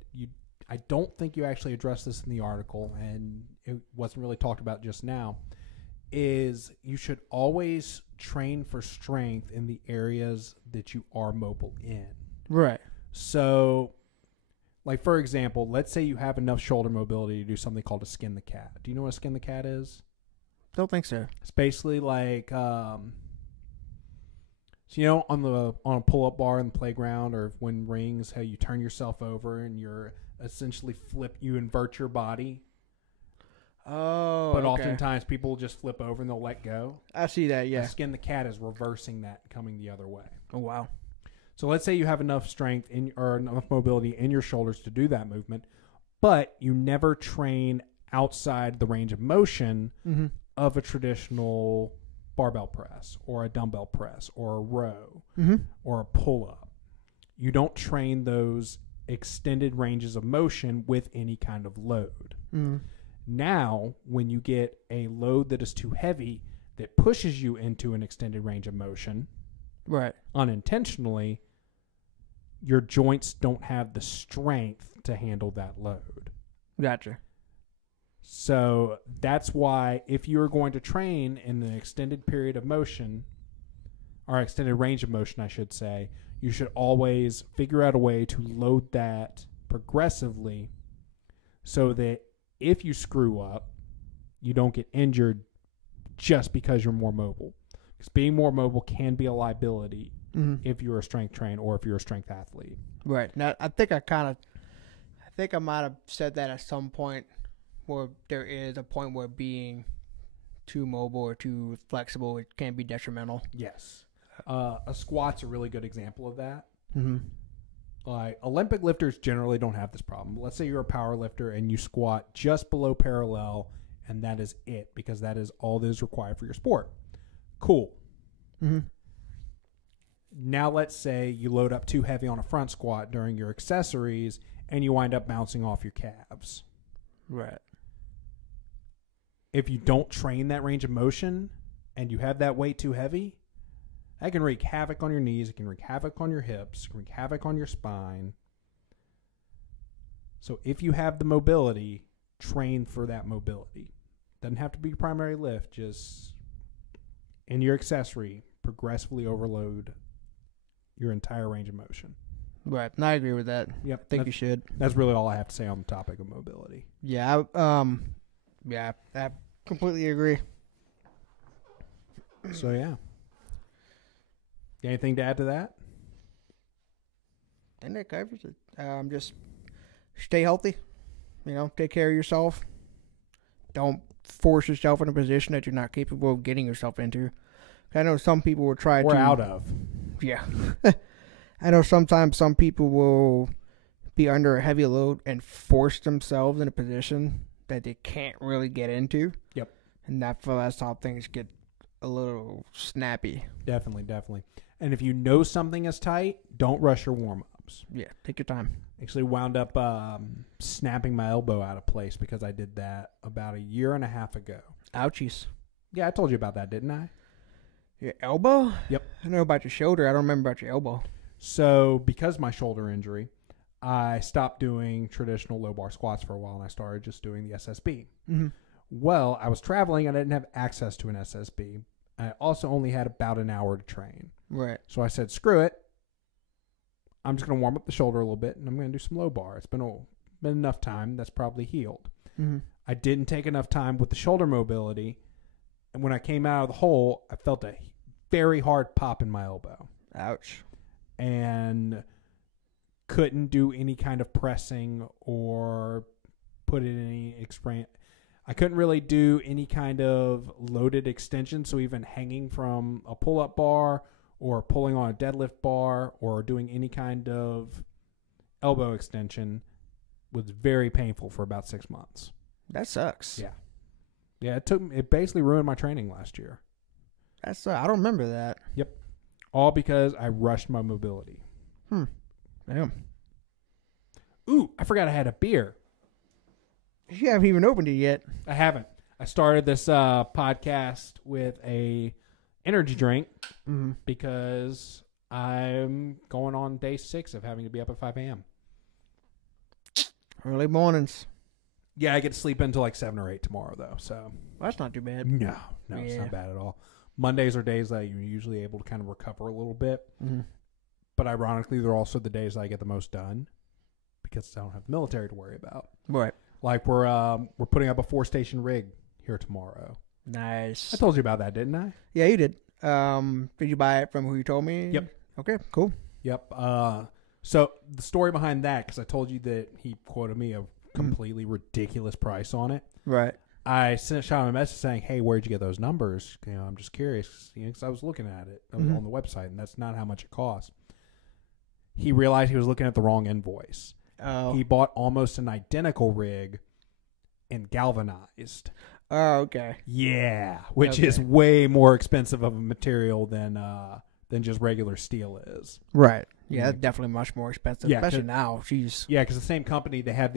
I don't think you actually addressed this in the article, and it wasn't really talked about just now, is you should always train for strength in the areas that you are mobile in. Right. So, like, for example, let's say you have enough shoulder mobility to do something called a skin the cat. Do you know what a skin the cat is? Don't think so. It's basically like, so you know, on a pull-up bar in the playground or when rings, how you turn yourself over and you're essentially you invert your body. Oh, but okay. oftentimes people just flip over and they'll let go. I see that, yeah. The skin the cat is reversing that, coming the other way. Oh, wow. So let's say you have enough strength or enough mobility in your shoulders to do that movement, but you never train outside the range of motion of a traditional barbell press or a dumbbell press or a row or a pull-up. You don't train those extended ranges of motion with any kind of load. Now, when you get a load that is too heavy that pushes you into an extended range of motion, right, unintentionally, your joints don't have the strength to handle that load. Gotcha. So that's why if you're going to train in an extended period of motion, or extended range of motion, I should say, you should always figure out a way to load that progressively so that if you screw up, you don't get injured just because you're more mobile. Because being more mobile can be a liability if you're a strength trainer or if you're a strength athlete. Right. Now, I think I might have said that at some point, where there is a point where being too mobile or too flexible, it can be detrimental. Yes. A squat's a really good example of that. Like Olympic lifters generally don't have this problem. Let's say you're a power lifter and you squat just below parallel, and that is it, because that is all that is required for your sport. Cool. Now let's say you load up too heavy on a front squat during your accessories and you wind up bouncing off your calves. Right. If you don't train that range of motion and you have that weight too heavy, that can wreak havoc on your knees. It can wreak havoc on your hips. It can wreak havoc on your spine. So if you have the mobility, train for that mobility. Doesn't have to be your primary lift. Just in your accessory, progressively overload your entire range of motion. Right. And I agree with that. Yep. I think you should. That's really all I have to say on the topic of mobility. Yeah. I completely agree. So, yeah. Anything to add to that? I think that covers it. Just stay healthy. Take care of yourself. Don't force yourself in a position that you're not capable of getting yourself into. I know some people will try to... We're out of. Yeah. I know sometimes some people will be under a heavy load and force themselves in a position that they can't really get into. Yep. And that's how things get a little snappy. Definitely. And if you know something is tight, don't rush your warm-ups. Yeah, take your time. Actually wound up snapping my elbow out of place because I did that about a year and a half ago. Ouchies. Yeah, I told you about that, didn't I? Your elbow? Yep. I know about your shoulder. I don't remember about your elbow. So because of my shoulder injury, I stopped doing traditional low bar squats for a while, and I started just doing the SSB. Mm-hmm. Well, I was traveling, and I didn't have access to an SSB. I also only had about an hour to train. Right. So I said, screw it. I'm just going to warm up the shoulder a little bit, and I'm going to do some low bar. It's been enough time. That's probably healed. Mm-hmm. I didn't take enough time with the shoulder mobility, and when I came out of the hole, I felt a very hard pop in my elbow. Ouch. And couldn't do any kind of pressing or put it in any explain. I couldn't really do any kind of loaded extension, so even hanging from a pull-up bar or pulling on a deadlift bar or doing any kind of elbow extension was very painful for about 6 months. That sucks. Yeah. Yeah, it basically ruined my training last year. That's I don't remember that. Yep. All because I rushed my mobility. Damn. Ooh, I forgot I had a beer. You haven't even opened it yet. I haven't. I started this podcast with a energy drink because I'm going on day 6 of having to be up at 5 a.m. Early mornings. Yeah, I get to sleep until like 7 or 8 tomorrow, though. So Well, that's not too bad. no, it's not bad at all. Mondays are days that you're usually able to kind of recover a little bit. Mm-hmm. But ironically, they're also the days that I get the most done because I don't have the military to worry about. Right. Like we're putting up a 4-station rig here tomorrow. Nice. I told you about that, didn't I? Yeah, you did. Did you buy it from who you told me? Yep. Okay, cool. Yep. So the story behind that, because I told you that he quoted me a completely ridiculous price on it. Right. I sent Sean a message saying, "Hey, where'd you get those numbers? You know, I'm just curious." Because I was looking at it on the website, and that's not how much it costs. He realized he was looking at the wrong invoice. Oh. He bought almost an identical rig and galvanized. Oh, okay. Yeah, which is way more expensive of a material than just regular steel is. Right. Yeah, that's definitely much more expensive, Yeah, especially now. Jeez. Yeah, because the same company, they have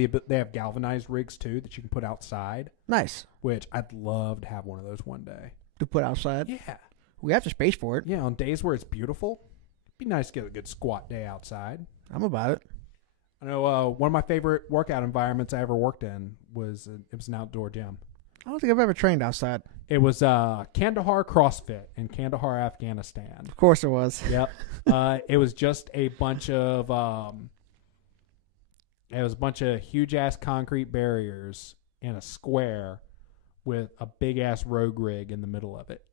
galvanized rigs too that you can put outside. Nice. Which I'd love to have one of those one day. To put outside? Yeah. We have the space for it. Yeah, on days where it's beautiful, it'd be nice to get a good squat day outside. I'm about it. I know one of my favorite workout environments I ever worked in was an outdoor gym. I don't think I've ever trained outside. It was Kandahar CrossFit in Kandahar, Afghanistan. Of course it was. Yep. It was just a bunch of huge ass concrete barriers in a square with a big ass rogue rig in the middle of it.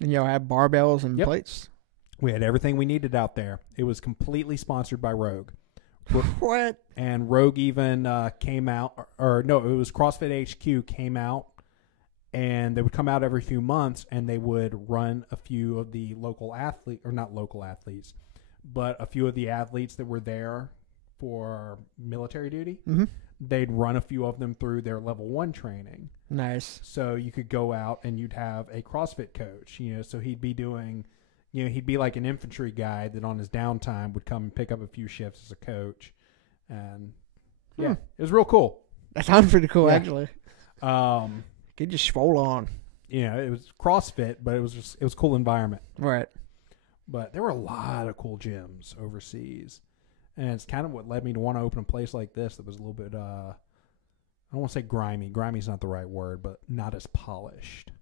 And y'all have barbells and Yep. plates? We had everything we needed out there. It was completely sponsored by Rogue. What? And Rogue even came out, or no, it was CrossFit HQ came out, and they would come out every few months, and they would run a few of the local athletes, or not local athletes, but a few of the athletes that were there for military duty. Mm-hmm. They'd run a few of them through their level 1 training. Nice. So you could go out and you'd have a CrossFit coach, so he'd be doing, he'd be like an infantry guy that on his downtime would come and pick up a few shifts as a coach. And it was real cool. That sounds pretty cool, Yeah. actually. Get just swole on. It was CrossFit, but it was a cool environment. Right. But there were a lot of cool gyms overseas. And it's kind of what led me to want to open a place like this that was a little bit, I don't want to say grimy. Grimy's not the right word, but not as polished.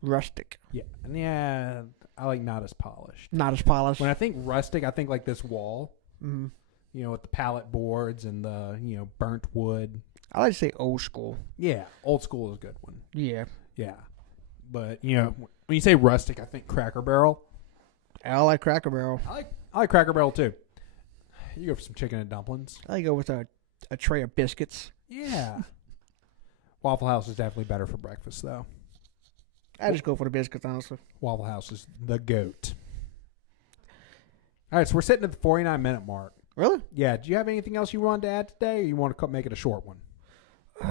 Rustic. Yeah. And yeah, I like not as polished. Not as polished. When I think rustic, I think like this wall, Mm-hmm. With the pallet boards and the, burnt wood. I like to say old school. Yeah. Old school is a good one. Yeah. Yeah. But, when you say rustic, I think Cracker Barrel. I like Cracker Barrel. I like Cracker Barrel too. You go for some chicken and dumplings. I go with a tray of biscuits. Yeah. Waffle House is definitely better for breakfast, though. I just go for the biscuits, honestly. Waffle House is the GOAT. All right, so we're sitting at the 49-minute mark. Really? Yeah. Do you have anything else you wanted to add today, or you want to make it a short one? You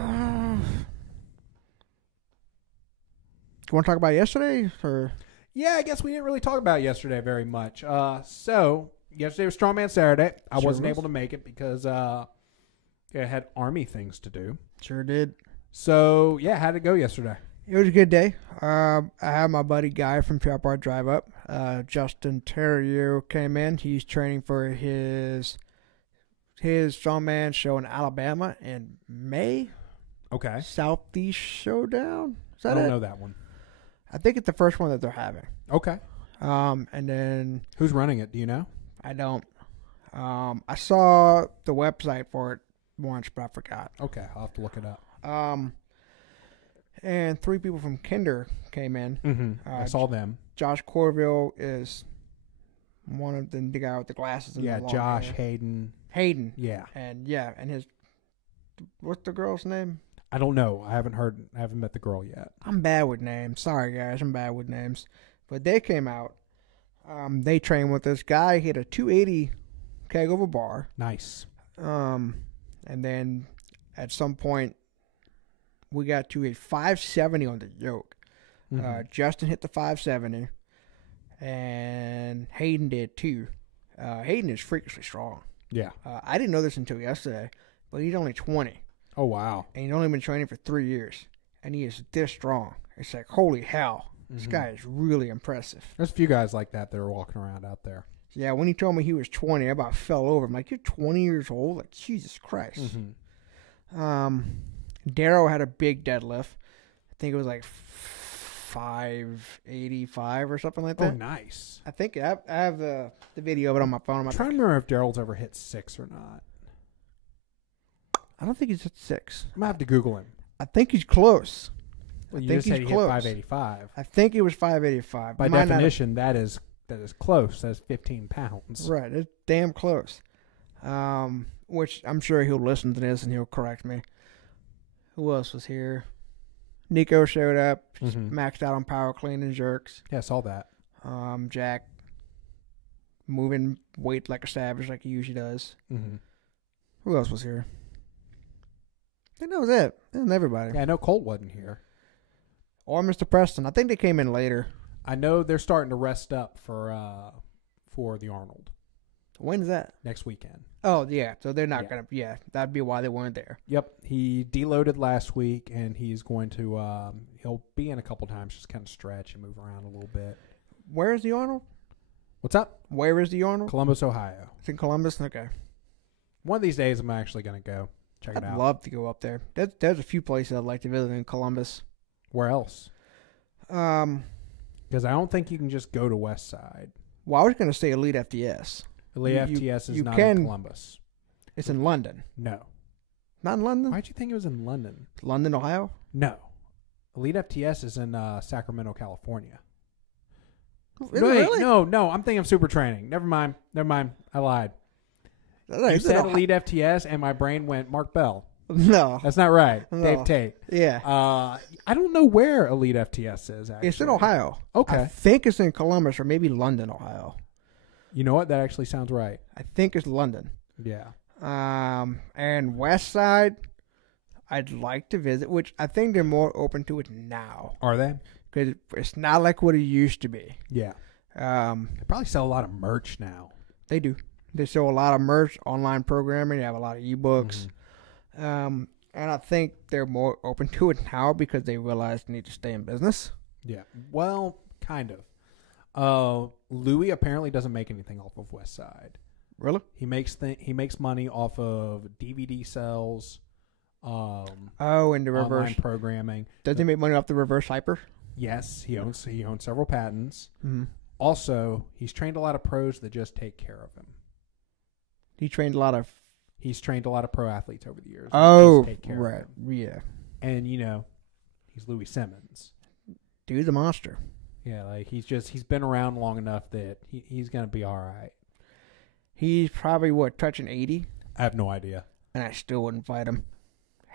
want to talk about yesterday? Or? Yeah, I guess we didn't really talk about yesterday very much. So, yesterday was Strongman Saturday. I Sure wasn't was. able to make it because I had Army things to do. Sure did. So, yeah, how'd it go yesterday? It was a good day. I had my buddy Guy from Trap Art drive up. Justin Terrio came in. He's training for his strongman show in Alabama in May. Okay. Southeast Showdown. Is I that don't it? know that one. I think it's the first one that they're having. Okay. And then Who's running it? Do you know? I don't. I saw the website for it once, but I forgot. Okay, I'll have to look it up. And 3 people from Kinder came in. Mm-hmm. I saw them. Josh Corville is one of the guy with the glasses. And Yeah, the long Josh, hair. Hayden. Yeah. And his, what's the girl's name? I don't know. I haven't met the girl yet. I'm bad with names. Sorry, guys. I'm bad with names. But they came out. They trained with this guy. He had a 280 keg over bar. Nice. And then at some point, we got to a 570 on the yoke. Mm-hmm. Justin hit the 570, and Hayden did too. Hayden is freakishly strong. Yeah. I didn't know this until yesterday, but he's only 20. Oh, wow. And he's only been training for 3 years, and he is this strong. It's like, holy hell, this guy is really impressive. There's a few guys like that are walking around out there. Yeah, when he told me he was 20, I about fell over. I'm like, you're 20 years old? Like, Jesus Christ. Mm-hmm. Darrow had a big deadlift. I think it was like 585 or something like that. Oh, nice. I think I have the video of it on my phone. I'm trying to remember if Daryl's ever hit 6 or not. I don't think he's at 6. I'm going to have to Google him. I think he's close. You just said he hit 585. I think it was 585. By definition, that is close. That's 15 pounds. Right. It's damn close. Which I'm sure he'll listen to this and he'll correct me. Who else was here? Nico showed up, maxed out on power clean and jerks. Yeah, I saw that. Jack moving weight like a savage like he usually does. Mm-hmm. Who else was here? I think that was it. And everybody. Yeah, I know Colt wasn't here. Or Mr. Preston. I think they came in later. I know they're starting to rest up for the Arnold. When's that? Next weekend. Oh, yeah. So they're not going to... Yeah, that'd be why they weren't there. Yep. He deloaded last week, and he's going to... he'll be in a couple times, just kind of stretch and move around a little bit. Where is the Arnold? What's up? Where is the Arnold? Columbus, Ohio. It's in Columbus? Okay. One of these days, I'm actually going to go check it out. I'd love to go up there. There's a few places I'd like to visit in Columbus. Where else? Because I don't think you can just go to West Side. Well, I was going to say Elite FTS. Elite FTS is not in Columbus. It's in London. No. Not in London? Why'd you think it was in London? London, Ohio? No. Elite FTS is in Sacramento, California. Really? No. I'm thinking of Super Training. Never mind. I lied. You said Elite FTS, and my brain went Mark Bell. No. That's not right. No. Dave Tate. Yeah. I don't know where Elite FTS is, actually. It's in Ohio. Okay. I think it's in Columbus or maybe London, Ohio. You know what? That actually sounds right. I think it's London. Yeah. And West Side, I'd like to visit, which I think they're more open to it now. Are they? Because it's not like what it used to be. Yeah. They probably sell a lot of merch now. They do. They sell a lot of merch, online programming. They have a lot of ebooks. And I think they're more open to it now because they realize they need to stay in business. Yeah. Well, kind of. Louis apparently doesn't make anything off of West Side. Really? He makes money off of DVD sales. And the reverse online programming. Does he make money off the reverse hyper? Yes, he owns several patents. Mm-hmm. Also, he's trained a lot of pros that just take care of him. He's trained a lot of pro athletes over the years. Oh, just take care right. Of him. Yeah. And he's Louis Simmons. Dude's a monster. Yeah, like he's been around long enough that he's gonna be all right. He's probably touching 80. I have no idea. And I still wouldn't fight him.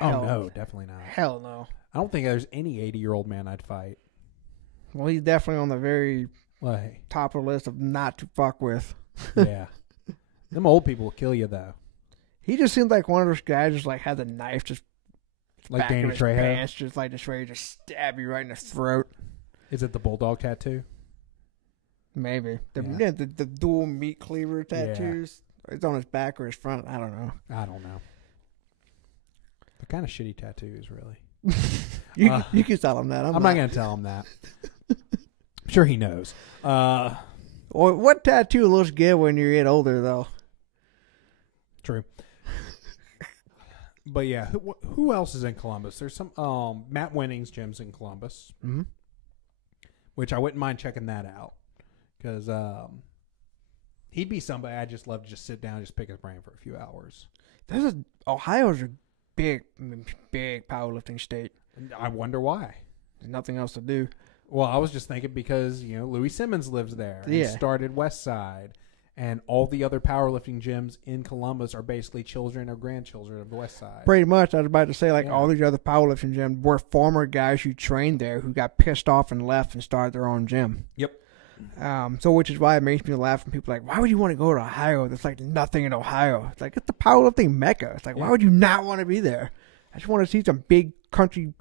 Oh no, definitely not. Hell no. I don't think there's any 80-year-old man I'd fight. Well, he's definitely on the very top of the list of not to fuck with. Yeah. Them old people will kill you, though. He just seems like one of those guys just like has a knife just like Danny Trejo. Pants, just like just ready to stab you right in the throat. Is it the bulldog tattoo? Maybe. The dual meat cleaver tattoos. Yeah. It's on his back or his front. I don't know. They're kind of shitty tattoos, really. You can tell him that. I'm not going to tell him that. sure he knows. Well, what tattoo looks good when you get older, though? True. But yeah, who else is in Columbus? There's some Matt Winning's gym's in Columbus, which I wouldn't mind checking that out because he'd be somebody I'd just love to just sit down and just pick his brain for a few hours. Ohio's a big powerlifting state. I wonder why. There's nothing else to do. Well, I was just thinking because Louis Simmons lives there and started West Side. And all the other powerlifting gyms in Columbus are basically children or grandchildren of the West Side. Pretty much. I was about to say, all these other powerlifting gyms were former guys who trained there who got pissed off and left and started their own gym. Yep. So which is why it makes me laugh when people are like, why would you want to go to Ohio? There's like nothing in Ohio. It's like, it's the powerlifting mecca. It's like, why would you not want to be there? I just want to see some big country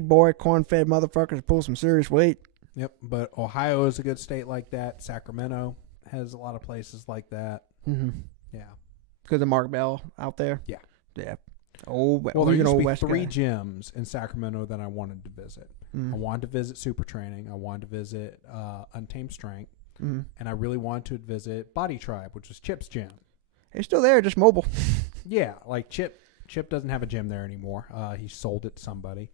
boy, corn-fed motherfuckers pull some serious weight. Yep. But Ohio is a good state like that. Sacramento has a lot of places like that. Mm-hmm. Yeah. Because of Mark Bell out there? Yeah. Yeah. Well, there used to be three gyms in Sacramento that I wanted to visit. Mm-hmm. I wanted to visit Super Training. I wanted to visit Untamed Strength. Mm-hmm. And I really wanted to visit Body Tribe, which was Chip's gym. It's still there, just mobile. Yeah. Like Chip doesn't have a gym there anymore. He sold it to somebody.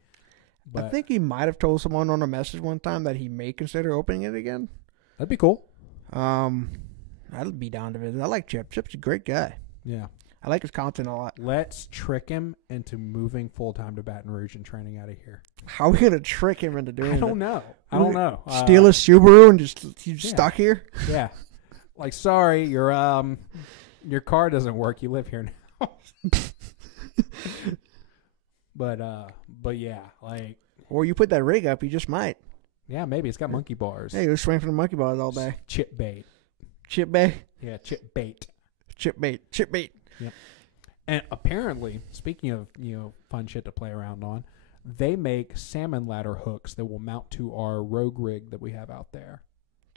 But I think he might have told someone on a message one time that he may consider opening it again. That'd be cool. I'd be down to visit. I like Chip. Chip's a great guy. Yeah. I like his content a lot. Let's trick him into moving full-time to Baton Rouge and training out of here. How are we going to trick him into doing I don't know. I don't know. Steal a Subaru and he's stuck here? Yeah. Like, sorry, your car doesn't work. You live here now. But yeah, like. Or you put that rig up, you just might. Yeah, maybe. It's got monkey bars. Hey, you swing from the monkey bars all day. Chip bait. Chip bait? Yeah, chip bait. Chip bait. Chip bait. Yep. And apparently, speaking of, fun shit to play around on, they make salmon ladder hooks that will mount to our Rogue rig that we have out there.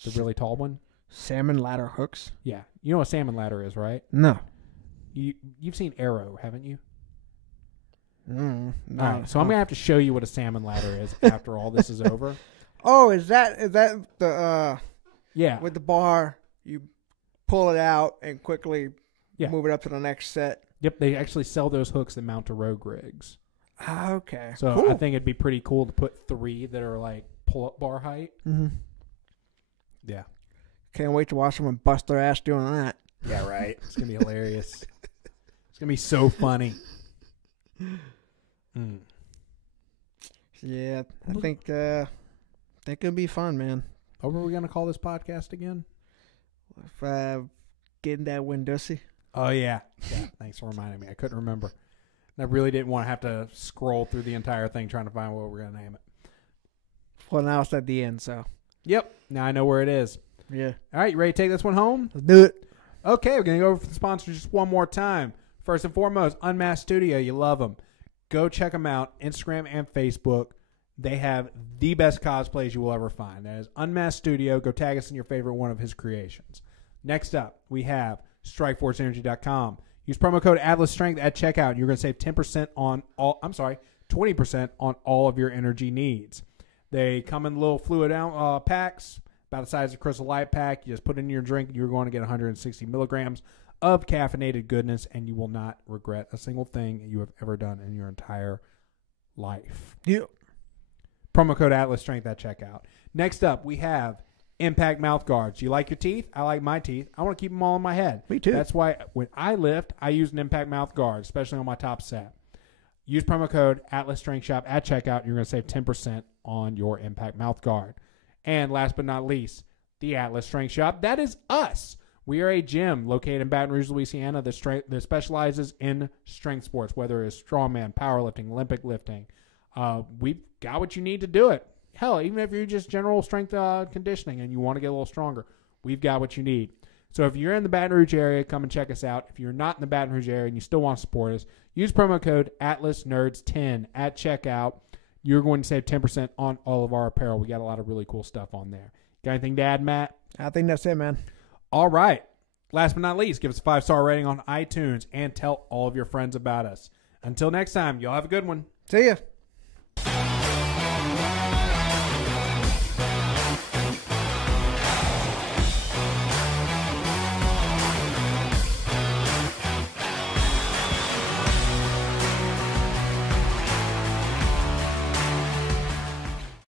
The really tall one. Salmon ladder hooks? Yeah. You know what a salmon ladder is, right? No. You've seen Arrow, haven't you? No. All right, so I'm going to have to show you what a salmon ladder is after all this is over. Oh, is that the yeah, with the bar you pull it out and quickly move it up to the next set? Yep, they actually sell those hooks that mount to Rogue rigs. Okay. So cool. I think it'd be pretty cool to put 3 that are like pull-up bar height. Mm-hmm. Yeah. Can't wait to watch someone bust their ass doing that. Yeah, right. It's going to be hilarious. It's going to be so funny. Mm. Yeah, I think it'll be fun, man. What were we going to call this podcast again? Getting that Wendussy. Oh, yeah. Thanks for reminding me. I couldn't remember. I really didn't want to have to scroll through the entire thing trying to find what we're going to name it. Well, now it's at the end, so. Yep. Now I know where it is. Yeah. All right, you ready to take this one home? Let's do it. Okay, we're going to go over for the sponsors just one more time. First and foremost, Unmasked Studio. You love them. Go check them out, Instagram and Facebook. They have the best cosplays you will ever find. That is Unmasked Studio. Go tag us in your favorite one of his creations. Next up, we have StrikeforceEnergy.com. Use promo code ATLASSTRENGTH at checkout. You're going to save 20% on all of your energy needs. They come in little fluid packs, about the size of a Crystal Light pack. You just put it in your drink, and you're going to get 160 milligrams of caffeinated goodness, and you will not regret a single thing you have ever done in your entire life. Yep. Promo code ATLASSTRENGTH at checkout. Next up, we have Impact Mouth Guards. You like your teeth? I like my teeth. I want to keep them all in my head. Me too. That's why when I lift, I use an Impact Mouth Guard, especially on my top set. Use promo code ATLASSTRENGTHSHOP at checkout. You're going to save 10% on your Impact Mouth Guard. And last but not least, the Atlas Strength Shop. That is us. We are a gym located in Baton Rouge, Louisiana that specializes in strength sports, whether it's strongman, powerlifting, Olympic lifting. We've got what you need to do it. Hell, even if you're just general strength conditioning and you want to get a little stronger, we've got what you need. So if you're in the Baton Rouge area, come and check us out. If you're not in the Baton Rouge area and you still want to support us, use promo code ATLASNERDS10 at checkout. You're going to save 10% on all of our apparel. We got a lot of really cool stuff on there. Got anything to add, Matt? I think that's it, man. All right. Last but not least, give us a 5-star rating on iTunes and tell all of your friends about us. Until next time, y'all have a good one. See ya.